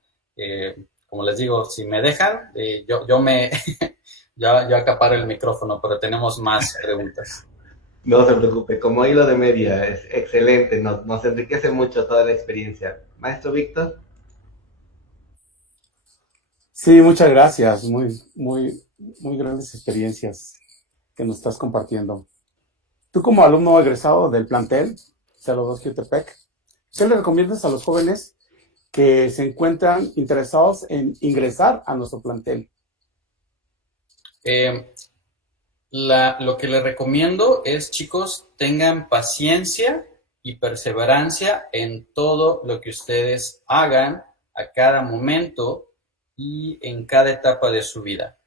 Como les digo, si me dejan, yo acaparo el micrófono, pero tenemos más preguntas. No se preocupe, como hilo de media, es excelente, nos enriquece mucho toda la experiencia. Maestro Víctor. Sí, muchas gracias. Muy grandes experiencias que nos estás compartiendo. Tú como alumno egresado del plantel 02 Jutepec, ¿qué le recomiendas a los jóvenes que se encuentran interesados en ingresar a nuestro plantel? Lo que les recomiendo es, chicos, tengan paciencia y perseverancia en todo lo que ustedes hagan a cada momento y en cada etapa de su vida.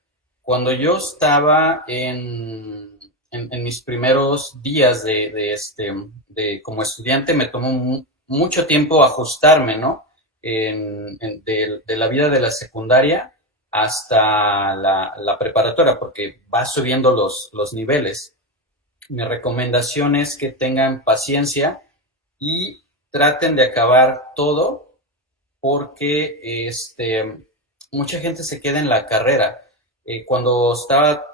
Cuando yo estaba en mis primeros días de como estudiante, me tomó mucho tiempo ajustarme, ¿no? De la vida de la secundaria hasta la preparatoria, porque va subiendo los niveles. Mi recomendación es que tengan paciencia y traten de acabar todo, porque mucha gente se queda en la carrera. Cuando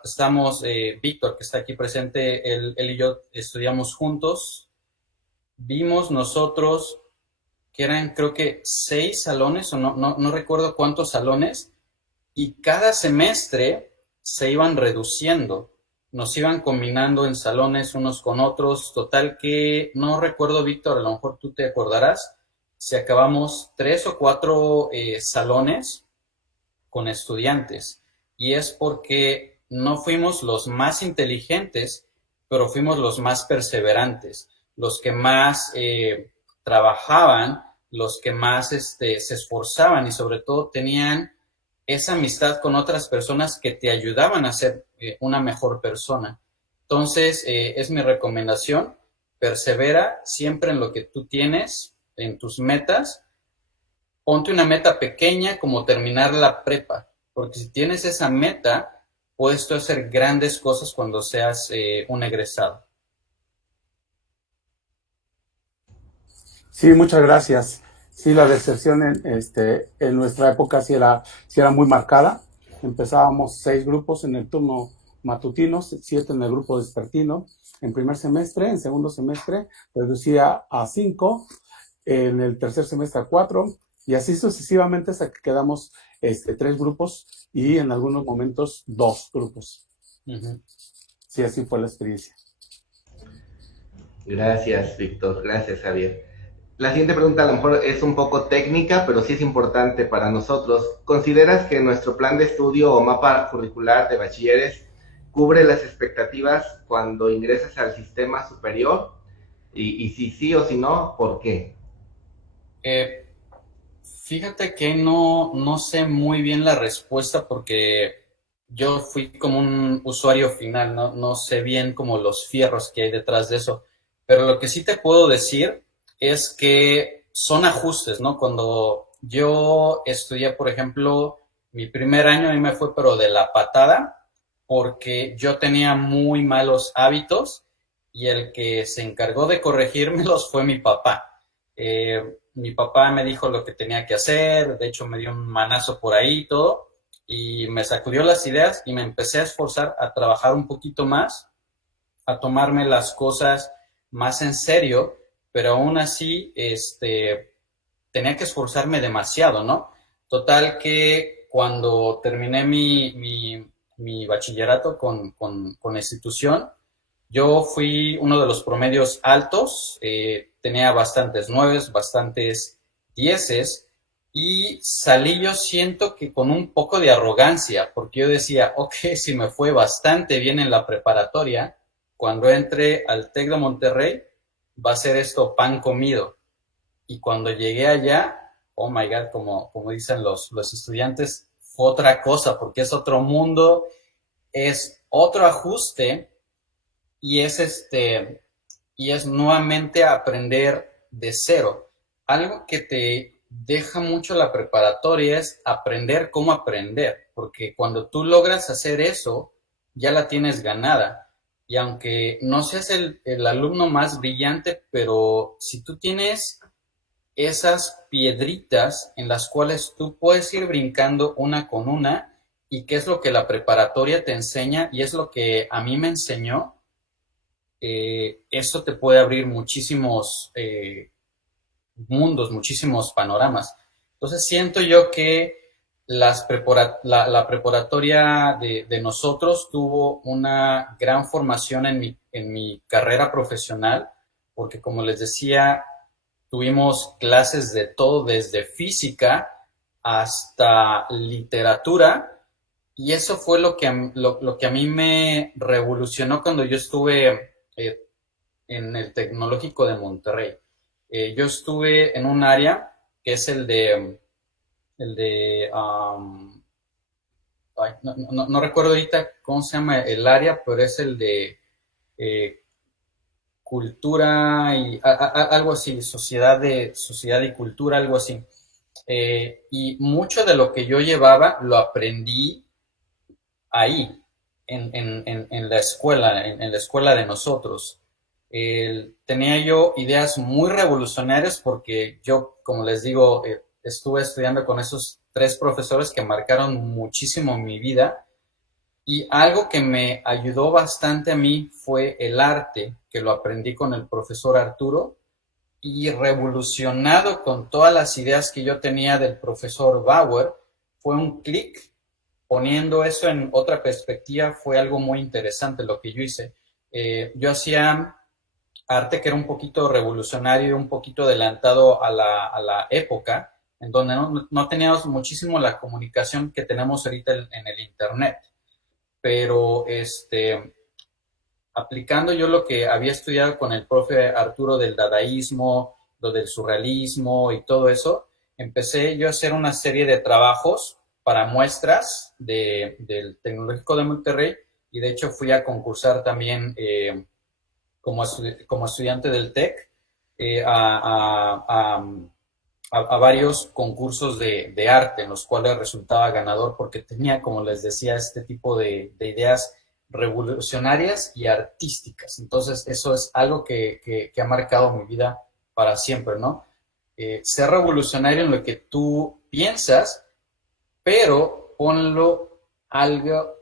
estamos, Víctor, que está aquí presente, él y yo estudiamos juntos, vimos nosotros que eran, creo que 6 salones, o no recuerdo cuántos salones, y cada semestre se iban reduciendo, nos iban combinando en salones unos con otros, total que, no recuerdo, Víctor, a lo mejor tú te acordarás, si acabamos 3 o 4 salones con estudiantes, y es porque no fuimos los más inteligentes, pero fuimos los más perseverantes, los que más trabajaban, los que más se esforzaban y sobre todo tenían esa amistad con otras personas que te ayudaban a ser una mejor persona. Entonces, es mi recomendación, persevera siempre en lo que tú tienes, en tus metas. Ponte una meta pequeña como terminar la prepa, porque si tienes esa meta, puedes tú hacer grandes cosas cuando seas un egresado. Sí, muchas gracias. Sí, la deserción en nuestra época sí era muy marcada. Empezábamos 6 grupos en el turno matutino, 7 en el grupo vespertino en primer semestre, en segundo semestre reducía a 5, en el tercer semestre a 4, y así sucesivamente hasta que quedamos 3 grupos y en algunos momentos 2 grupos. Uh-huh. Sí, así fue la experiencia. Gracias, Víctor. Gracias, Javier. La siguiente pregunta a lo mejor es un poco técnica, pero sí es importante para nosotros. ¿Consideras que nuestro plan de estudio o mapa curricular de bachilleres cubre las expectativas cuando ingresas al sistema superior? Y si sí o si no, ¿por qué? Eh, Fíjate que no sé muy bien la respuesta porque yo fui como un usuario final, no sé bien como los fierros que hay detrás de eso, pero lo que sí te puedo decir es que son ajustes, ¿no? Cuando yo estudié, por ejemplo, mi primer año a mí me fue pero de la patada porque yo tenía muy malos hábitos y el que se encargó de corregírmelos fue mi papá. Mi papá me dijo lo que tenía que hacer, de hecho me dio un manazo por ahí y todo, y me sacudió las ideas y me empecé a esforzar a trabajar un poquito más, a tomarme las cosas más en serio, pero aún así tenía que esforzarme demasiado, ¿no? Total que cuando terminé mi bachillerato con institución, yo fui uno de los promedios altos, tenía bastantes nueves, bastantes dieces, y salí yo siento que con un poco de arrogancia, porque yo decía, ok, si me fue bastante bien en la preparatoria, cuando entre al TEC de Monterrey, va a ser esto pan comido. Y cuando llegué allá, oh my God, como dicen los estudiantes, fue otra cosa, porque es otro mundo, es otro ajuste, y y es nuevamente aprender de cero. Algo que te deja mucho la preparatoria es aprender cómo aprender, porque cuando tú logras hacer eso, ya la tienes ganada. Y aunque no seas el alumno más brillante, pero si tú tienes esas piedritas en las cuales tú puedes ir brincando una con una, y qué es lo que la preparatoria te enseña, y es lo que a mí me enseñó, eso te puede abrir muchísimos mundos, muchísimos panoramas. Entonces siento yo que la preparatoria de nosotros tuvo una gran formación en mi carrera profesional, porque como les decía, tuvimos clases de todo, desde física hasta literatura, y eso fue lo que a mí me revolucionó cuando yo estuve en el Tecnológico de Monterrey. Yo estuve en un área que es ay, no recuerdo ahorita cómo se llama el área, pero es el de eh, cultura y algo así, sociedad y cultura, algo así. Y mucho de lo que yo llevaba lo aprendí ahí, en la escuela, en la escuela de nosotros. Tenía yo ideas muy revolucionarias porque yo, como les digo, estuve estudiando con esos tres profesores que marcaron muchísimo mi vida, y algo que me ayudó bastante a mí fue el arte, que lo aprendí con el profesor Arturo, y revolucionado con todas las ideas que yo tenía del profesor Bauer, fue un clic. Poniendo eso en otra perspectiva, fue algo muy interesante lo que yo hice. Yo hacía arte que era un poquito revolucionario, un poquito adelantado a la época, en donde no teníamos muchísimo la comunicación que tenemos ahorita en el Internet. Pero aplicando yo lo que había estudiado con el profe Arturo del dadaísmo, lo del surrealismo y todo eso, empecé yo a hacer una serie de trabajos para muestras del Tecnológico de Monterrey, y de hecho fui a concursar también como estudiante del TEC a varios concursos de arte, en los cuales resultaba ganador porque tenía, como les decía, este tipo de ideas revolucionarias y artísticas. Entonces eso es algo que ha marcado mi vida para siempre, ¿no? Ser revolucionario en lo que tú piensas, pero ponlo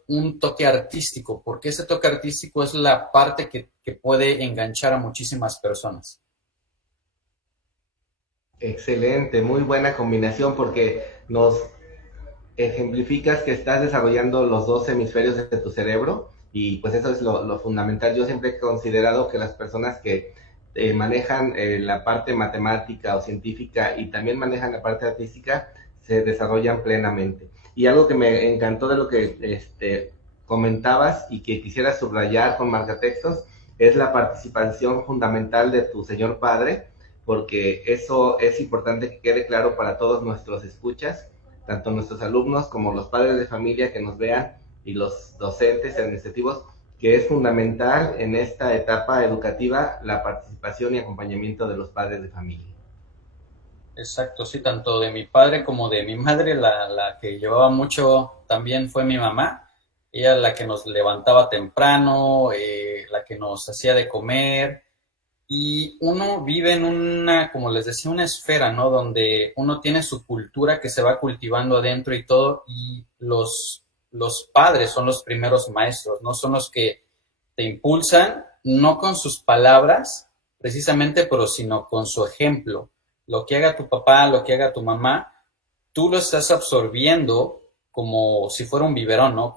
un toque artístico, porque ese toque artístico es la parte que puede enganchar a muchísimas personas. Excelente, muy buena combinación porque nos ejemplificas que estás desarrollando los dos hemisferios de tu cerebro y pues eso es lo fundamental. Yo siempre he considerado que las personas que manejan la parte matemática o científica y también manejan la parte artística, se desarrollan plenamente. Y algo que me encantó de lo que comentabas y que quisiera subrayar con marcatextos es la participación fundamental de tu señor padre, porque eso es importante que quede claro para todos nuestros escuchas, tanto nuestros alumnos como los padres de familia que nos vean y los docentes administrativos, que es fundamental en esta etapa educativa la participación y acompañamiento de los padres de familia. Exacto, sí, tanto de mi padre como de mi madre, la que llevaba mucho también fue mi mamá. Ella la que nos levantaba temprano, la que nos hacía de comer. Y uno vive en una, como les decía, una esfera, ¿no? Donde uno tiene su cultura que se va cultivando adentro y todo, y los padres son los primeros maestros, ¿no? Son los que te impulsan, no con sus palabras, precisamente, pero sino con su ejemplo. Lo que haga tu papá, lo que haga tu mamá, tú lo estás absorbiendo como si fuera un biberón, ¿no?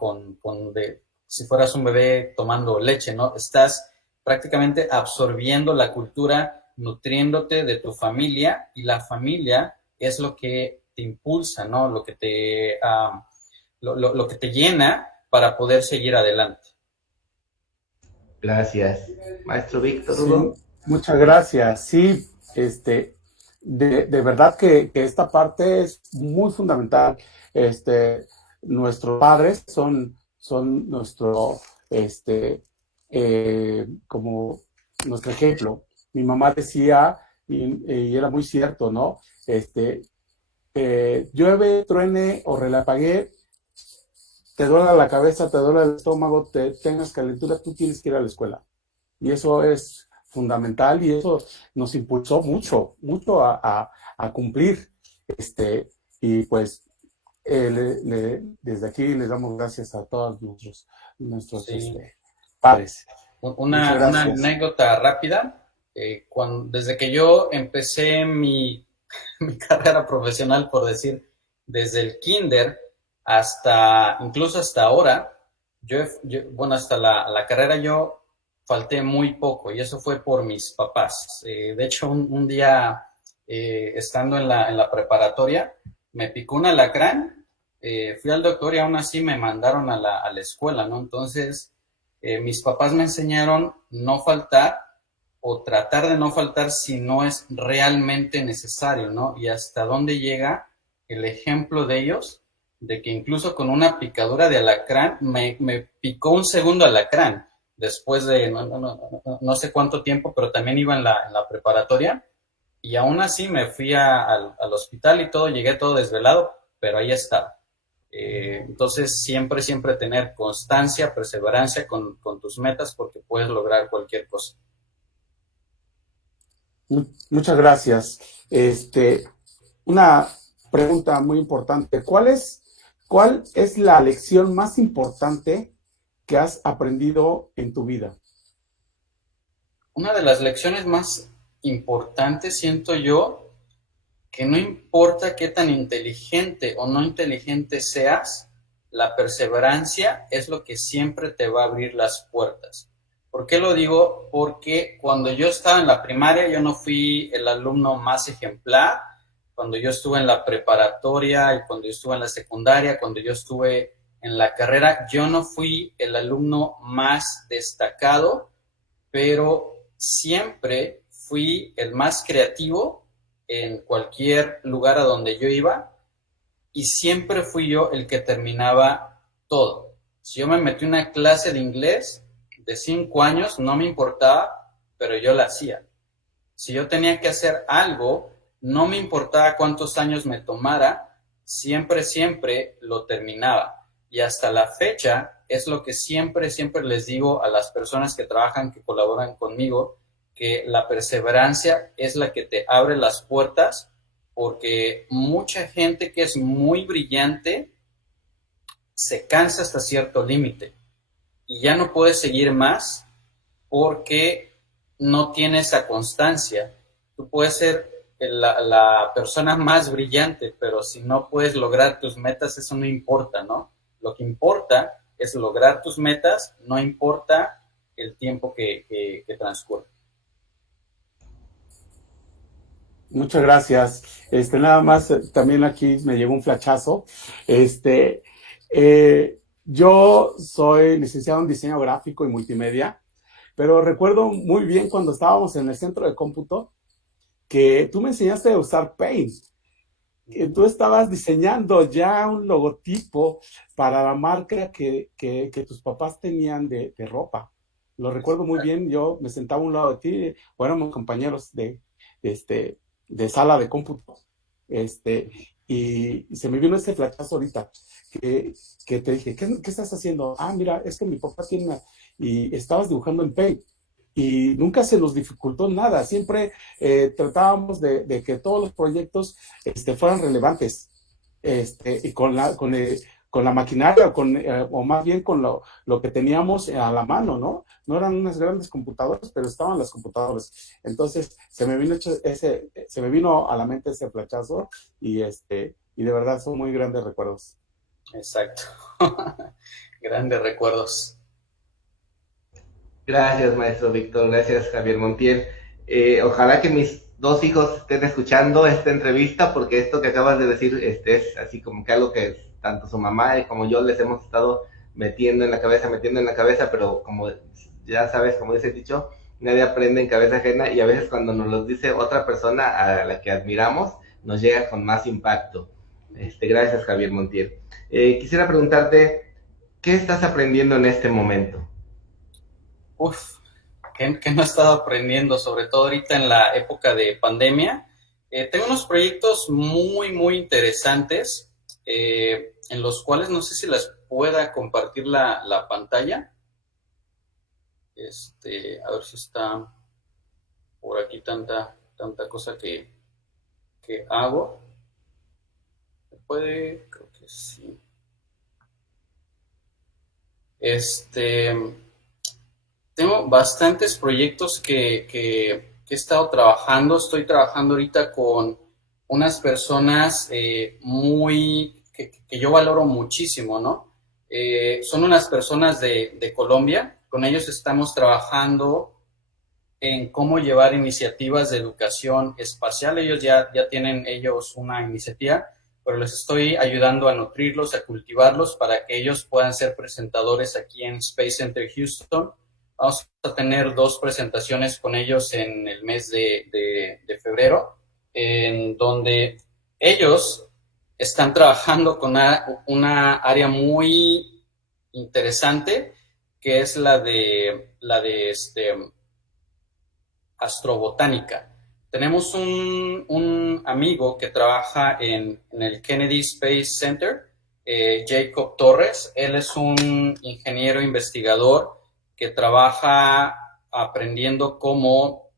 Si fueras un bebé tomando leche, ¿no? Estás prácticamente absorbiendo la cultura, nutriéndote de tu familia, y la familia es lo que te impulsa, ¿no? Lo que te llena para poder seguir adelante. Gracias. Maestro Víctor Sí, Hugo. muchas gracias. Sí, de verdad que esta parte es muy fundamental. Nuestros padres son nuestro, como nuestro ejemplo. Mi mamá decía, y era muy cierto, ¿no? Llueve, truene o relampaguee, te duele la cabeza, te duele el estómago, tengas calentura, tú tienes que ir a la escuela. Y eso es fundamental y eso nos impulsó mucho a cumplir. Y pues desde aquí les damos gracias a todos nuestros Sí. padres. Una anécdota rápida. Desde que yo empecé mi carrera profesional, por decir, desde el kinder incluso hasta ahora, hasta la carrera yo falté muy poco, y eso fue por mis papás. De hecho, un día, estando en la preparatoria, me picó un alacrán, fui al doctor y aún así me mandaron a la escuela, ¿no? Entonces, mis papás me enseñaron no faltar o tratar de no faltar si no es realmente necesario, ¿no? Y hasta dónde llega el ejemplo de ellos, de que incluso con una picadura de alacrán, me picó un segundo alacrán, después de no sé cuánto tiempo, pero también iba en la preparatoria, y aún así me fui al hospital y todo, llegué todo desvelado, pero ahí estaba. Entonces siempre tener constancia, perseverancia con tus metas, porque puedes lograr cualquier cosa. Muchas gracias. Una pregunta muy importante. ¿Cuál es la lección más importante que has aprendido en tu vida? Una de las lecciones más importantes, siento yo, que no importa qué tan inteligente o no inteligente seas, la perseverancia es lo que siempre te va a abrir las puertas. ¿Por qué lo digo? Porque cuando yo estaba en la primaria, yo no fui el alumno más ejemplar. Cuando yo estuve en la preparatoria y cuando yo estuve en la secundaria, cuando yo estuve en la carrera, yo no fui el alumno más destacado, pero siempre fui el más creativo en cualquier lugar a donde yo iba, y siempre fui yo el que terminaba todo. Si yo me metí en una clase de inglés de 5 años, no me importaba, pero yo la hacía. Si yo tenía que hacer algo, no me importaba cuántos años me tomara, siempre lo terminaba. Y hasta la fecha es lo que siempre les digo a las personas que trabajan, que colaboran conmigo, que la perseverancia es la que te abre las puertas, porque mucha gente que es muy brillante se cansa hasta cierto límite y ya no puede seguir más porque no tiene esa constancia. Tú puedes ser la persona más brillante, pero si no puedes lograr tus metas, eso no importa, ¿no? Lo que importa es lograr tus metas, no importa el tiempo que transcurre. Muchas gracias. Nada más, también aquí me llegó un flachazo. Este, yo soy licenciado en diseño gráfico y multimedia, pero recuerdo muy bien cuando estábamos en el centro de cómputo que tú me enseñaste a usar Paint. Que tú estabas diseñando ya un logotipo para la marca que tus papás tenían de ropa. Lo recuerdo muy bien, yo me sentaba a un lado de ti, éramos compañeros de sala de cómputo. Y se me vino ese flachazo ahorita, que te dije, ¿qué estás haciendo? Ah, mira, es que mi papá tiene una... Y estabas dibujando en Paint. Y nunca se nos dificultó nada, siempre tratábamos de que todos los proyectos fueran relevantes, y con la maquinaria, o más bien con lo que teníamos a la mano, ¿no? No eran unas grandes computadoras, pero estaban las computadoras. Entonces, se me vino a la mente ese flechazo, y de verdad son muy grandes recuerdos. Exacto. Grandes recuerdos. Gracias, maestro Víctor. Gracias, Javier Montiel. Ojalá que mis dos hijos estén escuchando esta entrevista, porque esto que acabas de decir es así como que algo que tanto su mamá como yo les hemos estado metiendo en la cabeza, pero como ya sabes, como dice el dicho, nadie aprende en cabeza ajena, y a veces cuando nos lo dice otra persona a la que admiramos, nos llega con más impacto. Gracias, Javier Montiel. Quisiera preguntarte, ¿qué estás aprendiendo en este momento? Uf, que no he estado aprendiendo, sobre todo ahorita en la época de pandemia. Tengo unos proyectos muy, muy interesantes, en los cuales no sé si les pueda compartir la pantalla. A ver si está por aquí tanta cosa que hago. ¿Se puede? Creo que sí. Tengo bastantes proyectos que he estado trabajando. Estoy trabajando ahorita con unas personas que yo valoro muchísimo, ¿no? Son unas personas de Colombia. Con ellos estamos trabajando en cómo llevar iniciativas de educación espacial. Ellos ya tienen una iniciativa, pero les estoy ayudando a nutrirlos, a cultivarlos para que ellos puedan ser presentadores aquí en Space Center Houston. Vamos a tener 2 presentaciones con ellos en el mes de febrero, en donde ellos están trabajando con una área muy interesante, que es la de astrobotánica. Tenemos un amigo que trabaja en el Kennedy Space Center, Jacob Torres. Él es un ingeniero investigador que trabaja aprendiendo cómo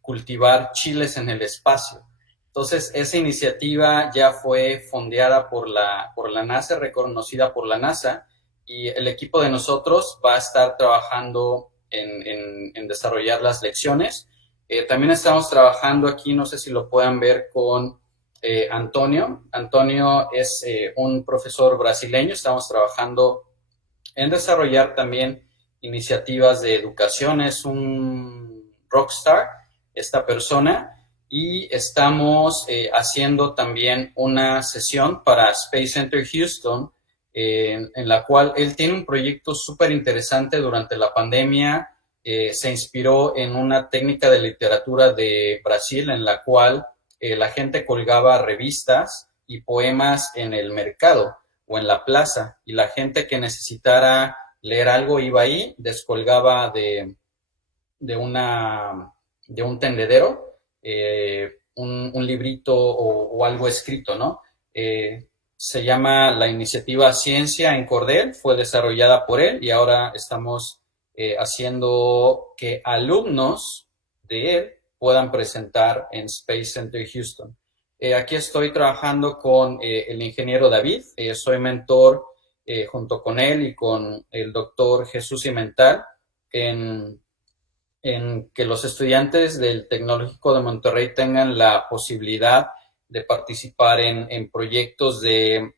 cultivar chiles en el espacio. Entonces, esa iniciativa ya fue fondeada por la NASA, reconocida por la NASA, y el equipo de nosotros va a estar trabajando en desarrollar las lecciones. También estamos trabajando aquí, no sé si lo puedan ver, con Antonio. Antonio es un profesor brasileño. Estamos trabajando en desarrollar también iniciativas de educación. Es un rockstar esta persona, y estamos haciendo también una sesión para Space Center Houston, en la cual él tiene un proyecto súper interesante. Durante la pandemia se inspiró en una técnica de literatura de Brasil, en la cual la gente colgaba revistas y poemas en el mercado o en la plaza, y la gente que necesitara leer algo iba ahí, descolgaba de un tendedero un librito o algo escrito, ¿no? Se llama la iniciativa Ciencia en Cordel, fue desarrollada por él, y ahora estamos haciendo que alumnos de él puedan presentar en Space Center Houston. Aquí estoy trabajando con el ingeniero David. Soy mentor junto con él y con el doctor Jesús Cimental en que los estudiantes del Tecnológico de Monterrey tengan la posibilidad de participar en proyectos de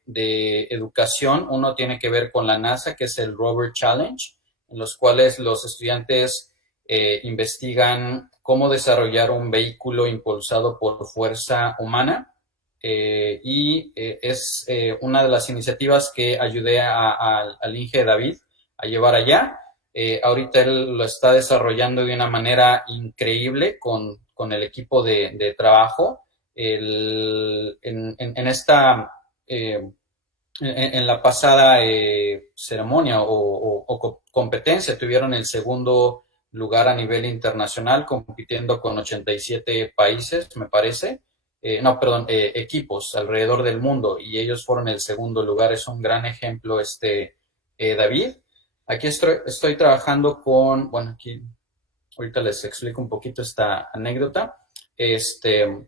educación. Uno tiene que ver con la NASA, que es el Rover Challenge, en los cuales los estudiantes investigan cómo desarrollar un vehículo impulsado por fuerza humana. Es una de las iniciativas que ayudé al Inge David a llevar allá. Ahorita él lo está desarrollando de una manera increíble con el equipo de trabajo. En la pasada ceremonia o competencia tuvieron el segundo lugar a nivel internacional, compitiendo con 87 países, me parece. Equipos alrededor del mundo, y ellos fueron el segundo lugar. Es un gran ejemplo David. Aquí estoy trabajando aquí ahorita les explico un poquito esta anécdota. Estoy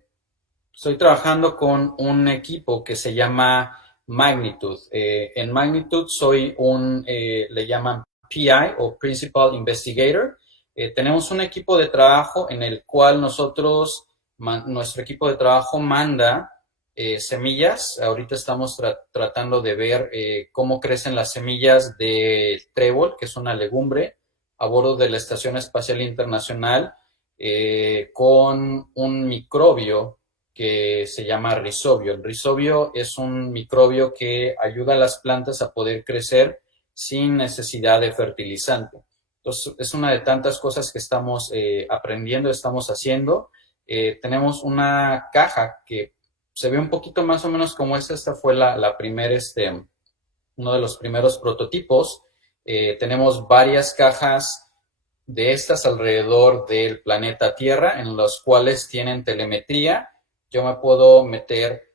trabajando con un equipo que se llama Magnitude. En Magnitude soy le llaman PI o Principal Investigator. Tenemos un equipo de trabajo en el cual nuestro equipo de trabajo manda semillas. Ahorita estamos tratando de ver cómo crecen las semillas de trébol, que es una legumbre, a bordo de la Estación Espacial Internacional, con un microbio que se llama rizobio. El rizobio es un microbio que ayuda a las plantas a poder crecer sin necesidad de fertilizante. Entonces, es una de tantas cosas que estamos aprendiendo, estamos haciendo. Tenemos una caja que se ve un poquito más o menos como esta. Esta fue uno de los primeros prototipos. Tenemos varias cajas de estas alrededor del planeta Tierra, en las cuales tienen telemetría. Yo me puedo meter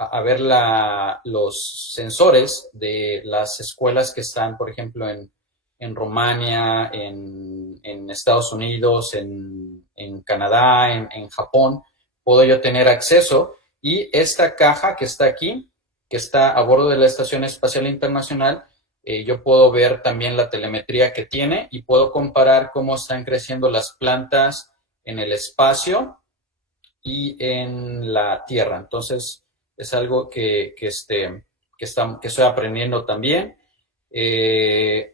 a ver los sensores de las escuelas que están, por ejemplo, en Rumania, en Estados Unidos, en Canadá, en Japón. Puedo yo tener acceso, y esta caja que está aquí, que está a bordo de la Estación Espacial Internacional, yo puedo ver también la telemetría que tiene y puedo comparar cómo están creciendo las plantas en el espacio y en la Tierra. Entonces, es algo que estoy aprendiendo también.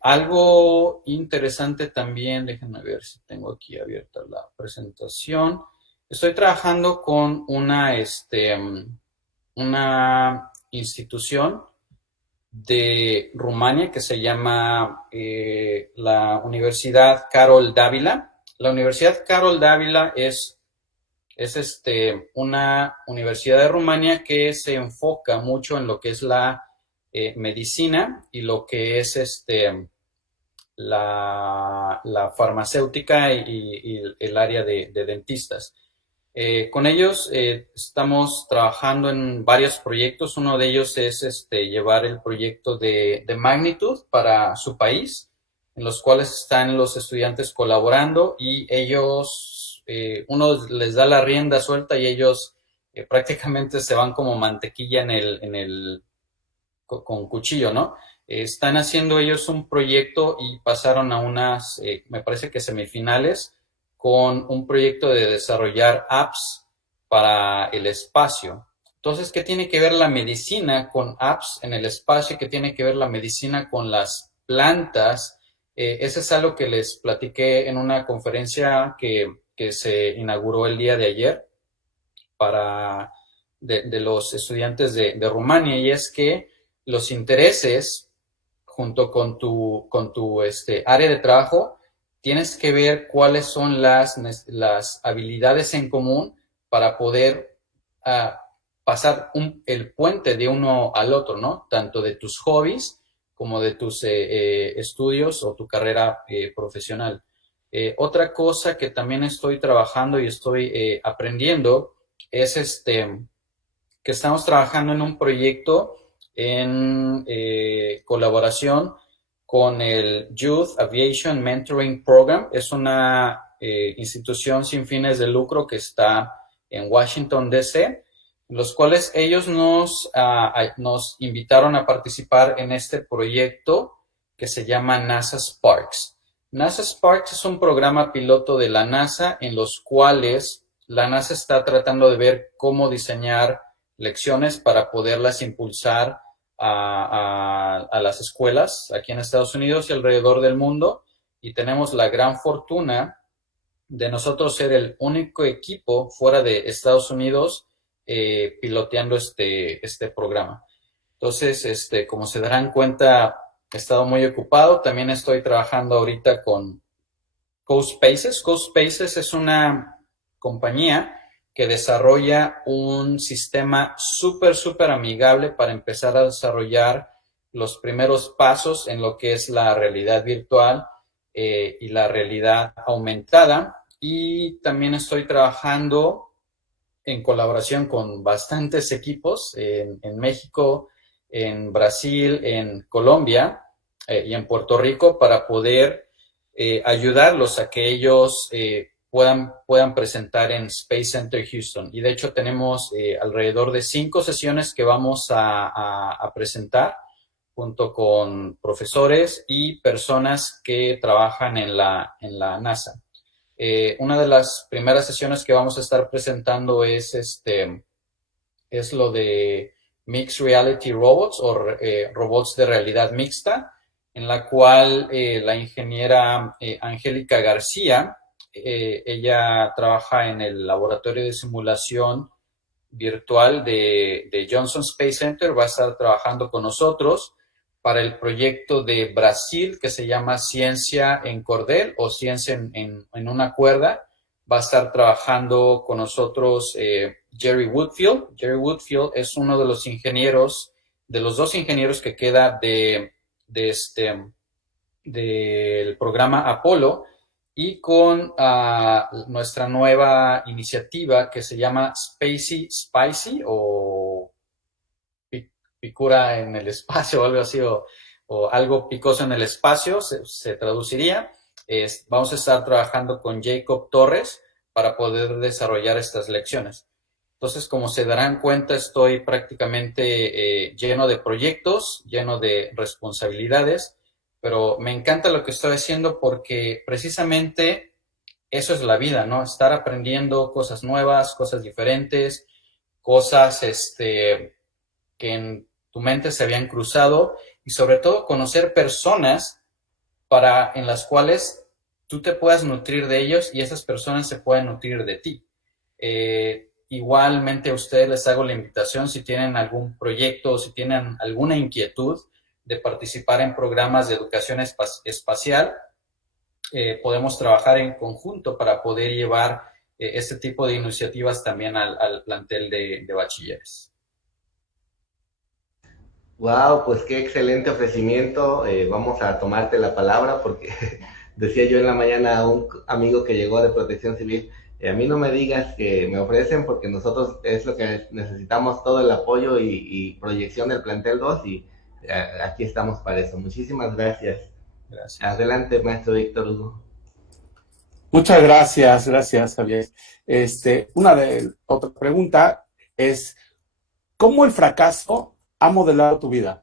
Algo interesante también, déjenme ver si tengo aquí abierta la presentación. Estoy trabajando con una institución de Rumania que se llama la Universidad Carol Dávila. La Universidad Carol Dávila es una universidad de Rumania que se enfoca mucho en lo que es la medicina y lo que es la farmacéutica y el área de dentistas. Con ellos estamos trabajando en varios proyectos. Uno de ellos es llevar el proyecto de Magnitude para su país, en los cuales están los estudiantes colaborando, y ellos, uno les da la rienda suelta y ellos prácticamente se van como mantequilla con cuchillo, ¿no? Están haciendo ellos un proyecto y pasaron a unas, me parece que semifinales, con un proyecto de desarrollar apps para el espacio. Entonces, ¿qué tiene que ver la medicina con apps en el espacio? ¿Qué tiene que ver la medicina con las plantas? Eso es algo que les platiqué en una conferencia que se inauguró el día de ayer de los estudiantes de Rumania, y es que los intereses, junto con tu área de trabajo, tienes que ver cuáles son las habilidades en común para poder pasar el puente de uno al otro, ¿no? Tanto de tus hobbies como de tus estudios o tu carrera profesional. Otra cosa que también estoy trabajando y estoy aprendiendo es que estamos trabajando en un proyecto en colaboración con el Youth Aviation Mentoring Program. Es una institución sin fines de lucro que está en Washington, D.C., los cuales ellos nos invitaron a participar en este proyecto que se llama NASA Sparks. NASA Sparks es un programa piloto de la NASA, en los cuales la NASA está tratando de ver cómo diseñar lecciones para poderlas impulsar a las escuelas aquí en Estados Unidos y alrededor del mundo. y tenemos la gran fortuna de nosotros ser el único equipo fuera de Estados Unidos piloteando este programa. Entonces, como se darán cuenta, he estado muy ocupado. También estoy trabajando ahorita con CoSpaces. CoSpaces es una compañía que desarrolla un sistema súper amigable para empezar a desarrollar los primeros pasos en lo que es la realidad virtual y la realidad aumentada. Y también estoy trabajando en colaboración con bastantes equipos en México, en Brasil, en Colombia y en Puerto Rico para poder ayudarlos a que ellos puedan presentar en Space Center Houston. Y de hecho tenemos alrededor de 5 sesiones que vamos a presentar junto con profesores y personas que trabajan en la NASA. Una de las primeras sesiones que vamos a estar presentando es lo de Mixed Reality Robots o robots de realidad mixta, en la cual la ingeniera Angélica García, ella trabaja en el laboratorio de simulación virtual de Johnson Space Center, va a estar trabajando con nosotros para el proyecto de Brasil que se llama Ciencia en Cordel o Ciencia en una cuerda. Va a estar trabajando con nosotros Jerry Woodfield. Jerry Woodfield es uno de los ingenieros, de los 2 ingenieros que queda del programa Apolo, y con nuestra nueva iniciativa que se llama Spacey Spicy o picura en el espacio o algo así, o algo picoso en el espacio, se traduciría. Vamos a estar trabajando con Jacob Torres para poder desarrollar estas lecciones. Entonces, como se darán cuenta, estoy prácticamente lleno de proyectos, lleno de responsabilidades, pero me encanta lo que estoy haciendo porque precisamente eso es la vida, ¿no? Estar aprendiendo cosas nuevas, cosas diferentes, cosas que en tu mente se habían cruzado, y sobre todo conocer personas en las cuales tú te puedas nutrir de ellos y esas personas se pueden nutrir de ti. Igualmente a ustedes les hago la invitación, si tienen algún proyecto o si tienen alguna inquietud de participar en programas de educación espacial, podemos trabajar en conjunto para poder llevar este tipo de iniciativas también al plantel de bachilleres. Wow, pues qué excelente ofrecimiento. Vamos a tomarte la palabra porque decía yo en la mañana a un amigo que llegó de Protección Civil, a mí no me digas que me ofrecen porque nosotros es lo que necesitamos, todo el apoyo y proyección del plantel 2 y aquí estamos para eso. Muchísimas gracias. Gracias. Adelante, maestro Víctor Hugo. Muchas gracias, Javier. Otra pregunta es, ¿cómo el fracaso ha modelado tu vida?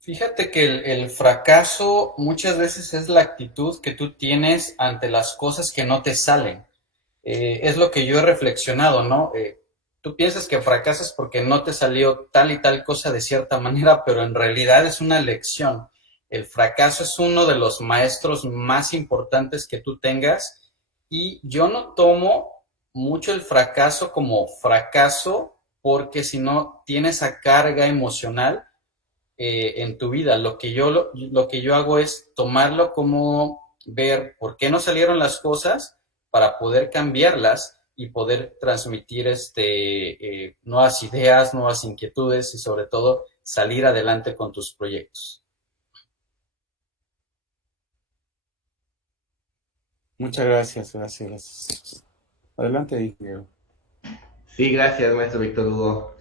Fíjate que el fracaso muchas veces es la actitud que tú tienes ante las cosas que no te salen. Es lo que yo he reflexionado, ¿no? Tú piensas que fracasas porque no te salió tal y tal cosa de cierta manera, pero en realidad es una lección. El fracaso es uno de los maestros más importantes que tú tengas, y yo no tomo mucho el fracaso como fracaso porque si no tienes esa carga emocional en tu vida. Lo que yo hago es tomarlo como ver por qué no salieron las cosas para poder cambiarlas y poder transmitir nuevas ideas, nuevas inquietudes y sobre todo salir adelante con tus proyectos. Muchas gracias. Adelante, ingeniero. Sí, gracias, maestro Víctor Hugo.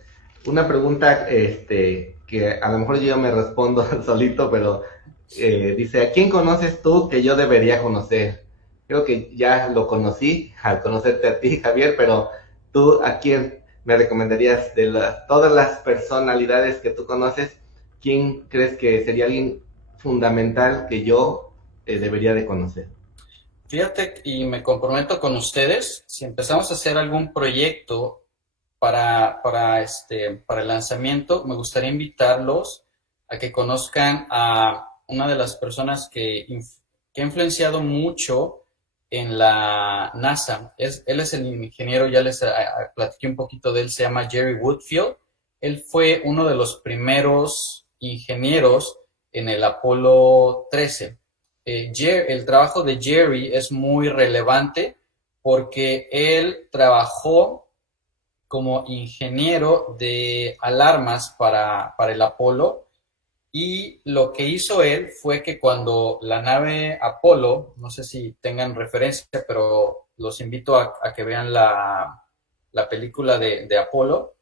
Una pregunta que a lo mejor yo me respondo solito, pero dice, ¿a quién conoces tú que yo debería conocer? Creo que ya lo conocí al conocerte a ti, Javier, pero tú, ¿a quién me recomendarías de todas las personalidades que tú conoces? ¿Quién crees que sería alguien fundamental que yo debería de conocer? Fíjate, y me comprometo con ustedes, si empezamos a hacer algún proyecto para el lanzamiento, me gustaría invitarlos a que conozcan a una de las personas que ha influenciado mucho en la NASA. Él es el ingeniero, ya les platiqué un poquito de él, se llama Jerry Woodfield. Él fue uno de los primeros ingenieros en el Apolo 13. El trabajo de Jerry es muy relevante porque él trabajó como ingeniero de alarmas para el Apolo, y lo que hizo él fue que cuando la nave Apolo, no sé si tengan referencia, pero los invito a que vean la película de Apolo,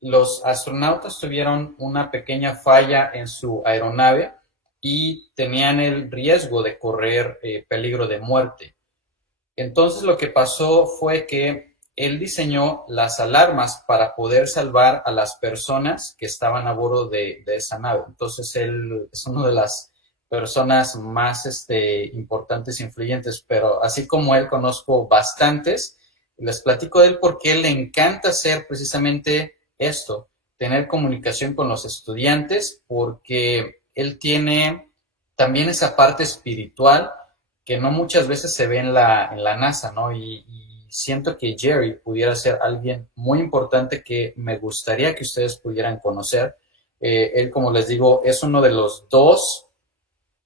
los astronautas tuvieron una pequeña falla en su aeronave y tenían el riesgo de correr peligro de muerte. Entonces lo que pasó fue que él diseñó las alarmas para poder salvar a las personas que estaban a bordo de esa nave. Entonces él es una de las personas más importantes e influyentes, pero así como él conozco bastantes. Les platico de él porque él le encanta hacer precisamente esto, tener comunicación con los estudiantes, porque él tiene también esa parte espiritual que no muchas veces se ve en la NASA, ¿no? Y siento que Jerry pudiera ser alguien muy importante que me gustaría que ustedes pudieran conocer. Él, como les digo, es uno de los 2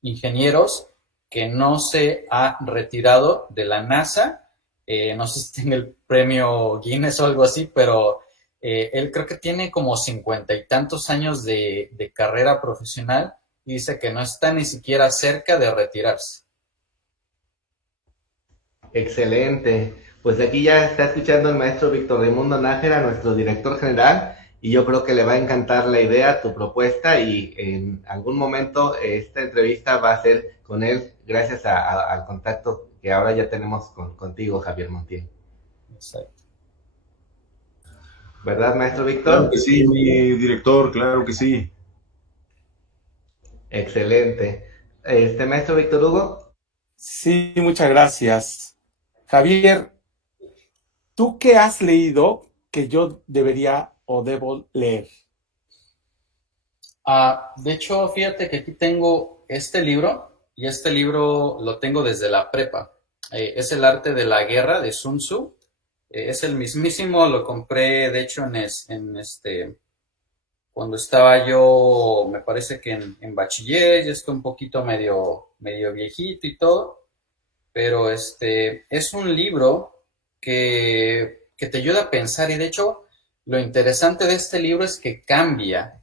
ingenieros que no se ha retirado de la NASA. No sé si tiene el premio Guinness o algo así, pero él creo que tiene como 50 y tantos años de carrera profesional y dice que no está ni siquiera cerca de retirarse. Excelente. Pues aquí ya está escuchando el maestro Víctor Raimundo Nájera, nuestro director general, y yo creo que le va a encantar la idea, tu propuesta, y en algún momento esta entrevista va a ser con él gracias al contacto que ahora ya tenemos contigo, Javier Montiel. Exacto. ¿Verdad, maestro Claro Víctor? que sí, mi director, claro que sí. Excelente. Maestro Víctor Hugo. Sí, muchas gracias. Javier, ¿tú qué has leído que yo debería o debo leer? De hecho, fíjate que aquí tengo este libro, y este libro lo tengo desde la prepa. Es El arte de la guerra de Sun Tzu. Es el mismísimo, lo compré de hecho cuando estaba yo, me parece que en bachiller, ya está un poquito medio viejito y todo, pero es un libro que te ayuda a pensar, y de hecho lo interesante de este libro es que cambia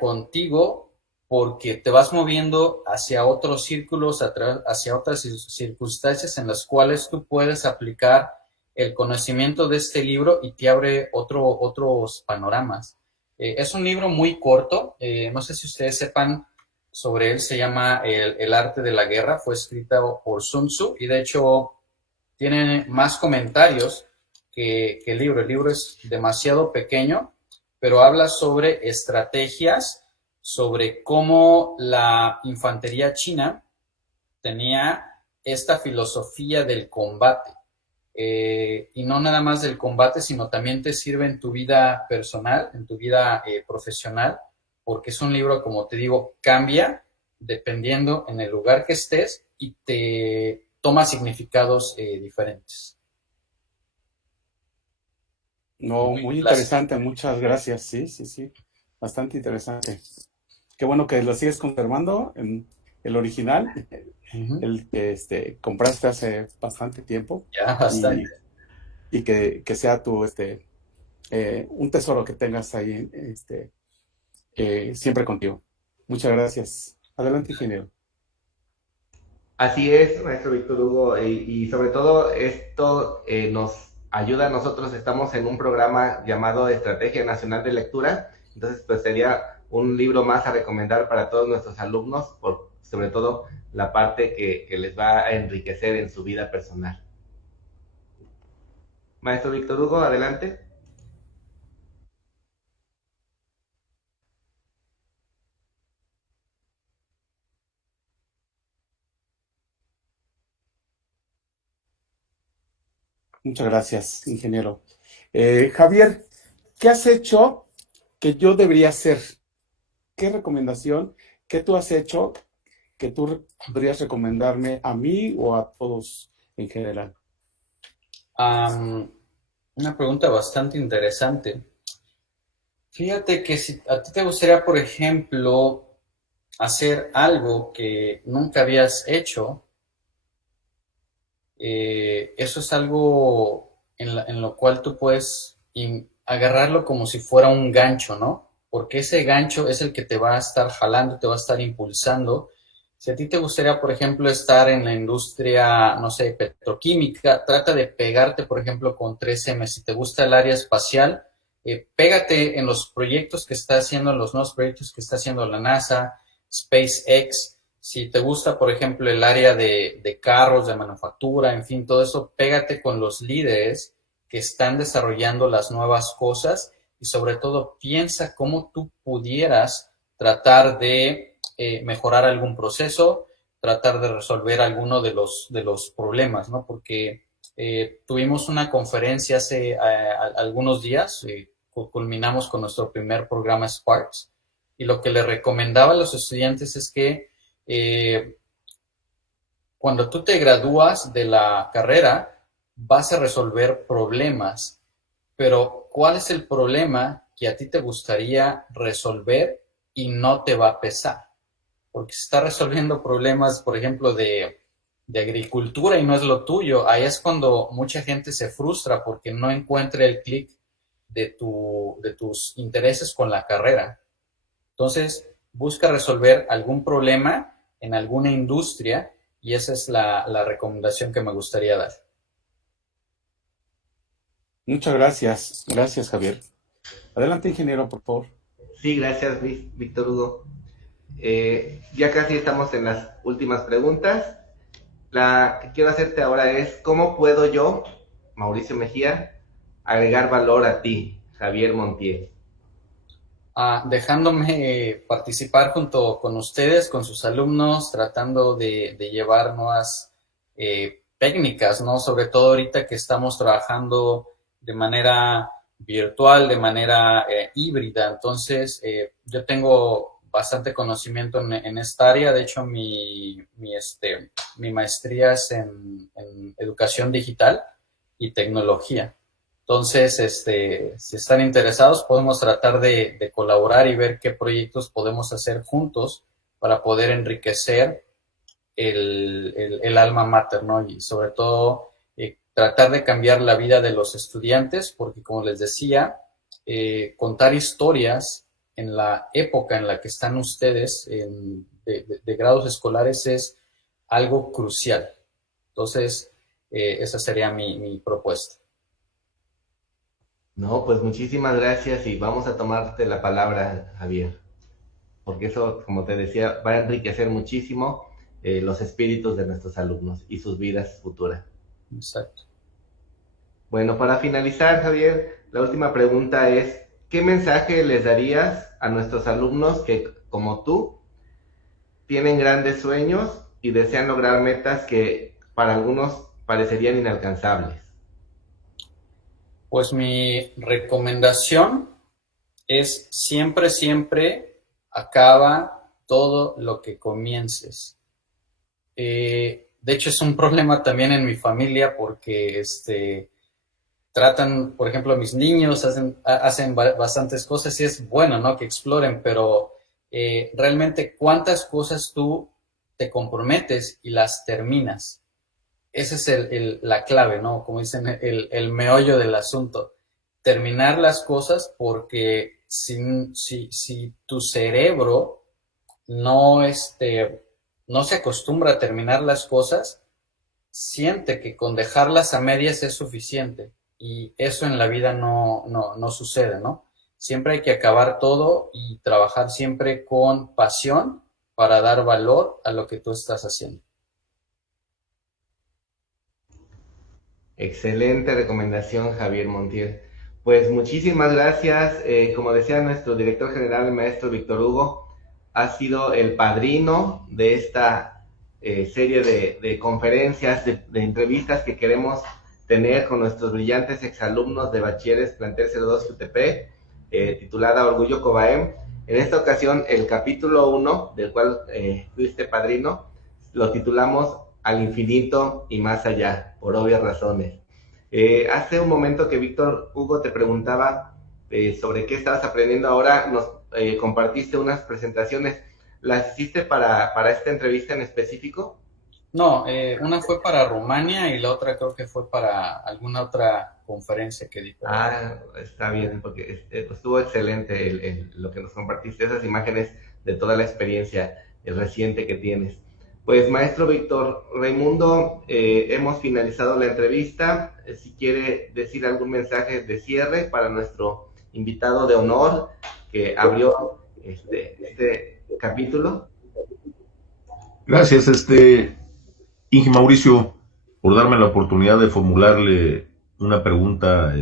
contigo porque te vas moviendo hacia otros círculos, hacia otras circunstancias en las cuales tú puedes aplicar el conocimiento de este libro y te abre otros panoramas. Es un libro muy corto, no sé si ustedes sepan sobre él, se llama El arte de la guerra, fue escrito por Sun Tzu y de hecho tiene más comentarios que el libro. El libro es demasiado pequeño, pero habla sobre estrategias, sobre cómo la infantería china tenía esta filosofía del combate. Y no nada más del combate, sino también te sirve en tu vida personal, en tu vida profesional, porque es un libro, como te digo, cambia dependiendo en el lugar que estés y te toma significados diferentes. No, muy interesante, muchas gracias. Sí, bastante interesante. Qué bueno que lo sigues conservando en el original, el que compraste hace bastante tiempo. Ya, bastante. Y que sea un tesoro que tengas ahí siempre contigo. Muchas gracias. Adelante, ingeniero. Así es, maestro Víctor Hugo, y sobre todo esto nos ayuda a nosotros. Estamos en un programa llamado Estrategia Nacional de Lectura, entonces pues sería un libro más a recomendar para todos nuestros alumnos, sobre todo la parte que les va a enriquecer en su vida personal. Maestro Víctor Hugo, adelante. Muchas gracias, ingeniero. Javier, ¿qué has hecho que yo debería hacer ¿qué recomendación, qué tú has hecho que tú podrías recomendarme a mí o a todos en general? Una pregunta bastante interesante. Fíjate que si a ti te gustaría, por ejemplo, hacer algo que nunca habías hecho, eso es algo en lo cual tú puedes agarrarlo como si fuera un gancho, ¿no? Porque ese gancho es el que te va a estar jalando, te va a estar impulsando. Si a ti te gustaría, por ejemplo, estar en la industria, no sé, petroquímica, trata de pegarte, por ejemplo, con 3M. Si te gusta el área espacial, pégate en los proyectos que está haciendo, en los nuevos proyectos que está haciendo la NASA, SpaceX. Si te gusta, por ejemplo, el área de carros, de manufactura, en fin, todo eso, pégate con los líderes que están desarrollando las nuevas cosas y sobre todo piensa cómo tú pudieras tratar de mejorar algún proceso, tratar de resolver alguno de los problemas, ¿no? Porque tuvimos una conferencia hace algunos días, culminamos con nuestro primer programa Sparks, y lo que le recomendaba a los estudiantes es que cuando tú te gradúas de la carrera, vas a resolver problemas, pero ¿cuál es el problema que a ti te gustaría resolver y no te va a pesar? Porque si estás resolviendo problemas, por ejemplo, de agricultura y no es lo tuyo, ahí es cuando mucha gente se frustra porque no encuentra el clic de tus intereses con la carrera. Entonces, busca resolver algún problema en alguna industria y esa es la recomendación que me gustaría dar. Muchas gracias. Gracias, Javier. Adelante, ingeniero, por favor. Sí, gracias, Víctor Hugo. Ya casi estamos en las últimas preguntas. La que quiero hacerte ahora es, ¿cómo puedo yo, Mauricio Mejía, agregar valor a ti, Javier Montiel? Dejándome participar junto con ustedes, con sus alumnos, tratando de llevar nuevas técnicas, ¿no? Sobre todo ahorita que estamos trabajando de manera virtual, de manera híbrida. Entonces, yo tengo bastante conocimiento en esta área. De hecho, mi maestría es en educación digital y tecnología. Entonces, si están interesados, podemos tratar de colaborar y ver qué proyectos podemos hacer juntos para poder enriquecer el alma mater, ¿no? Y sobre todo, tratar de cambiar la vida de los estudiantes, porque como les decía, contar historias en la época en la que están ustedes de grados escolares es algo crucial. Entonces, esa sería mi propuesta. No, pues muchísimas gracias y vamos a tomarte la palabra, Javier, porque eso, como te decía, va a enriquecer muchísimo los espíritus de nuestros alumnos y sus vidas futuras. Exacto. Bueno, para finalizar, Javier, la última pregunta es, ¿qué mensaje les darías a nuestros alumnos que, como tú, tienen grandes sueños y desean lograr metas que para algunos parecerían inalcanzables? Pues mi recomendación es siempre acaba todo lo que comiences. De hecho, es un problema también en mi familia porque tratan, por ejemplo, mis niños hacen bastantes cosas y es bueno, ¿no? Que exploren, pero realmente cuántas cosas tú te comprometes y las terminas. Esa es la clave, ¿no? Como dicen, el meollo del asunto. Terminar las cosas porque si tu cerebro no se acostumbra a terminar las cosas, siente que con dejarlas a medias es suficiente. Y eso en la vida no sucede, ¿no? Siempre hay que acabar todo y trabajar siempre con pasión para dar valor a lo que tú estás haciendo. Excelente recomendación, Javier Montiel. Pues muchísimas gracias. Como decía nuestro director general, el maestro Víctor Hugo, ha sido el padrino de esta serie de conferencias, de entrevistas que queremos tener con nuestros brillantes exalumnos de bachilleres plantel 02 UTP, titulada Orgullo Cobaem. En esta ocasión, el capítulo 1, del cual fuiste padrino, lo titulamos Al infinito y más allá, por obvias razones. Hace un momento que Víctor Hugo te preguntaba sobre qué estabas aprendiendo ahora, nos compartiste unas presentaciones. ¿Las hiciste para esta entrevista en específico? No, una fue para Rumania y la otra creo que fue para alguna otra conferencia que di. Ah, está bien, porque pues, estuvo excelente lo que nos compartiste, esas imágenes de toda la experiencia reciente que tienes. Pues maestro Víctor Raimundo, hemos finalizado la entrevista. Si quiere decir algún mensaje de cierre para nuestro invitado de honor que abrió este capítulo. Gracias, Inge Mauricio, por darme la oportunidad de formularle una pregunta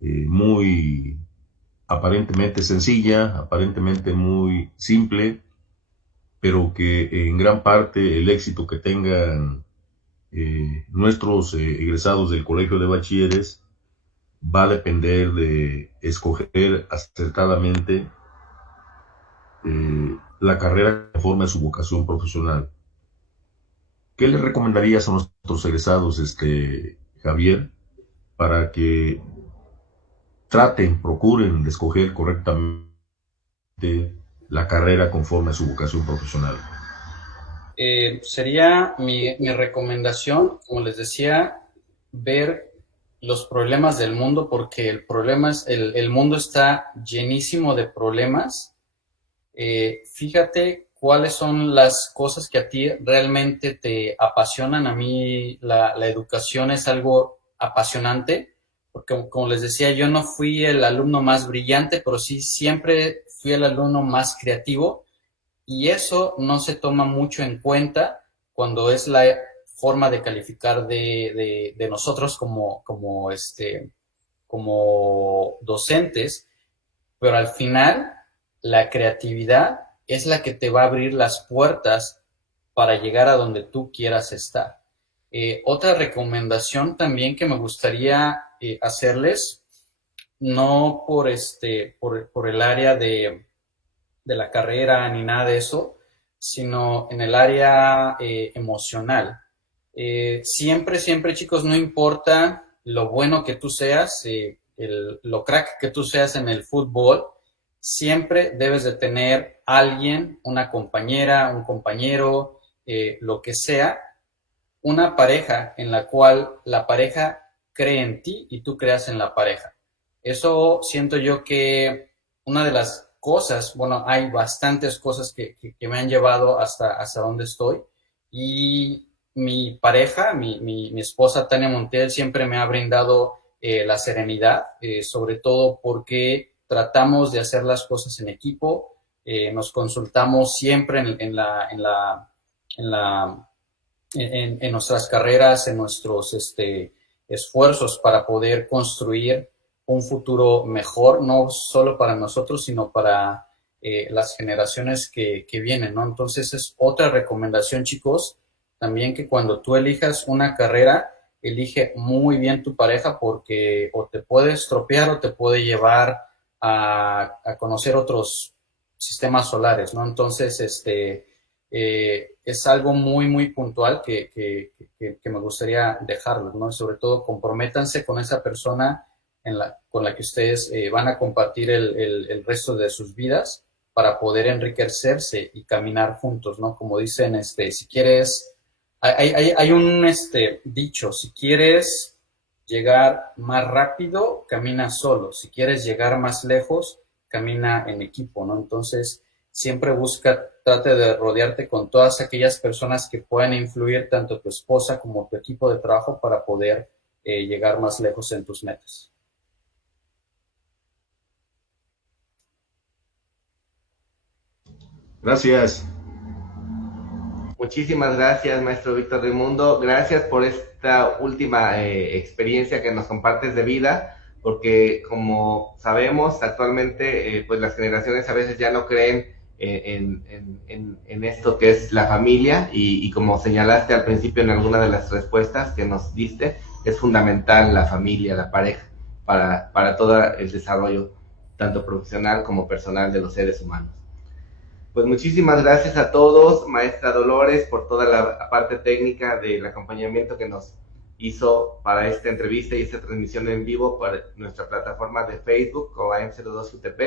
muy aparentemente sencilla, aparentemente muy simple, pero que en gran parte el éxito que tengan nuestros egresados del Colegio de Bachilleres va a depender de escoger acertadamente la carrera conforme a su vocación profesional. ¿Qué le recomendarías a nuestros egresados, Javier, para que procuren de escoger correctamente la carrera conforme a su vocación profesional? Sería mi recomendación, como les decía, ver los problemas del mundo, porque el mundo está llenísimo de problemas. Fíjate cuáles son las cosas que a ti realmente te apasionan. A mí la educación es algo apasionante, porque como les decía, yo no fui el alumno más brillante, pero sí siempre fui el alumno más creativo, y eso no se toma mucho en cuenta cuando es la forma de calificar de nosotros como docentes, pero al final la creatividad es la que te va a abrir las puertas para llegar a donde tú quieras estar. Otra recomendación también que me gustaría hacerles, no por el área de la carrera ni nada de eso, sino en el área emocional. Siempre, chicos, no importa lo bueno que tú seas, lo crack que tú seas en el fútbol, siempre debes de tener alguien, una compañera, un compañero, lo que sea, una pareja en la cual la pareja cree en ti y tú creas en la pareja. Eso siento yo que una de las cosas, bueno, hay bastantes cosas que me han llevado hasta donde estoy, y mi pareja, mi esposa Tania Montiel, siempre me ha brindado la serenidad, sobre todo porque tratamos de hacer las cosas en equipo, nos consultamos siempre en nuestras carreras, en nuestros esfuerzos para poder construir un futuro mejor, no solo para nosotros, sino para las generaciones que vienen, ¿no? Entonces es otra recomendación, chicos, también, que cuando tú elijas una carrera, elige muy bien tu pareja, porque o te puede estropear o te puede llevar a conocer otros sistemas solares, ¿no? Entonces, es algo muy, muy puntual que me gustaría dejarles, ¿no? Sobre todo, comprométanse con esa persona con la que ustedes van a compartir el resto de sus vidas, para poder enriquecerse y caminar juntos, ¿no? Como dicen, si quieres, hay un dicho: si quieres llegar más rápido, camina solo; si quieres llegar más lejos, camina en equipo, ¿no? Entonces, siempre trate de rodearte con todas aquellas personas que puedan influir, tanto tu esposa como tu equipo de trabajo, para poder llegar más lejos en tus metas. Gracias. Muchísimas gracias, maestro Víctor Raimundo. Gracias por esta última experiencia que nos compartes de vida, porque como sabemos, actualmente pues las generaciones a veces ya no creen en esto que es la familia, y como señalaste al principio en alguna de las respuestas que nos diste, es fundamental la familia, la pareja, para todo el desarrollo tanto profesional como personal de los seres humanos. Pues muchísimas gracias a todos, maestra Dolores, por toda la parte técnica del acompañamiento que nos hizo para esta entrevista y esta transmisión en vivo para nuestra plataforma de Facebook, COBAEM02 UTP.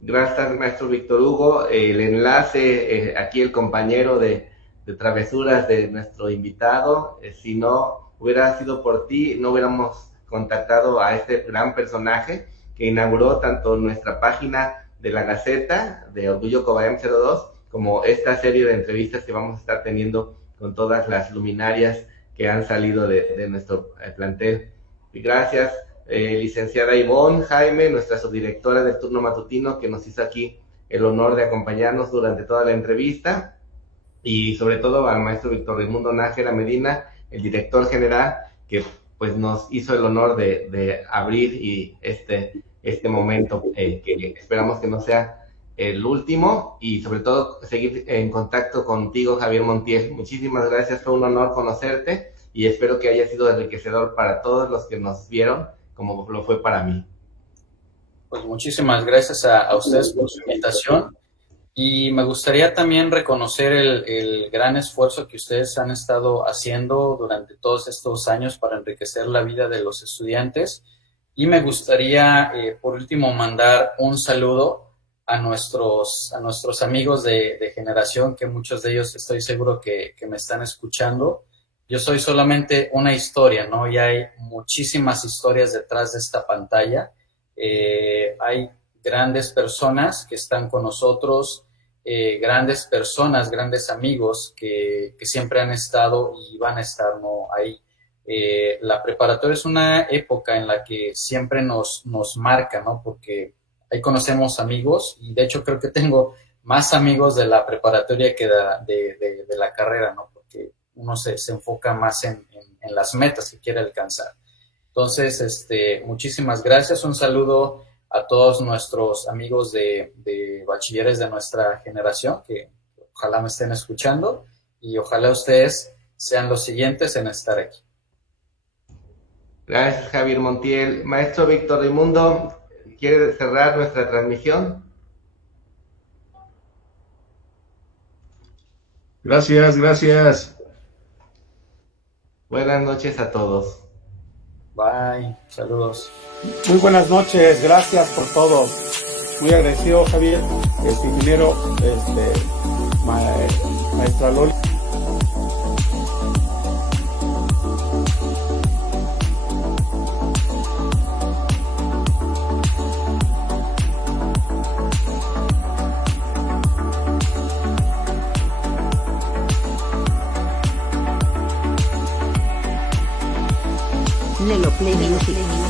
Gracias, maestro Víctor Hugo. El enlace, aquí el compañero de travesuras de nuestro invitado. Si no hubiera sido por ti, no hubiéramos contactado a este gran personaje que inauguró tanto nuestra página de la Gaceta de Orgullo Cobaem 02 como esta serie de entrevistas que vamos a estar teniendo con todas las luminarias que han salido de nuestro plantel. Y gracias, licenciada Ivonne Jaime, nuestra subdirectora del turno matutino, que nos hizo aquí el honor de acompañarnos durante toda la entrevista, y sobre todo al maestro Víctor Raimundo Nájera Medina, el director general, que pues nos hizo el honor de abrir y este momento, que esperamos que no sea el último, y sobre todo seguir en contacto contigo, Javier Montiel. Muchísimas gracias, fue un honor conocerte y espero que haya sido enriquecedor para todos los que nos vieron, como lo fue para mí. Pues muchísimas gracias a ustedes por su invitación, y me gustaría también reconocer el gran esfuerzo que ustedes han estado haciendo durante todos estos años para enriquecer la vida de los estudiantes, y me gustaría por último mandar un saludo a nuestros amigos de generación, que muchos de ellos estoy seguro que me están escuchando. Yo soy solamente una historia, ¿no? Y hay muchísimas historias detrás de esta pantalla. Hay grandes personas que están con nosotros, grandes personas, grandes amigos que siempre han estado y van a estar, ¿no? Ahí. La preparatoria es una época en la que siempre nos marca, ¿no? Porque ahí conocemos amigos, y de hecho creo que tengo más amigos de la preparatoria que de la carrera, ¿no? Porque uno se enfoca más en las metas que quiere alcanzar. Entonces, muchísimas gracias. Un saludo a todos nuestros amigos de bachilleres de nuestra generación, que ojalá me estén escuchando, y ojalá ustedes sean los siguientes en estar aquí. Gracias, Javier Montiel. Maestro Víctor Raimundo, ¿quiere cerrar nuestra transmisión? Gracias. Buenas noches a todos. Bye, saludos. Muy buenas noches, gracias por todo. Muy agradecido, Javier, ingeniero, maestra Loli. Nelo Play Music.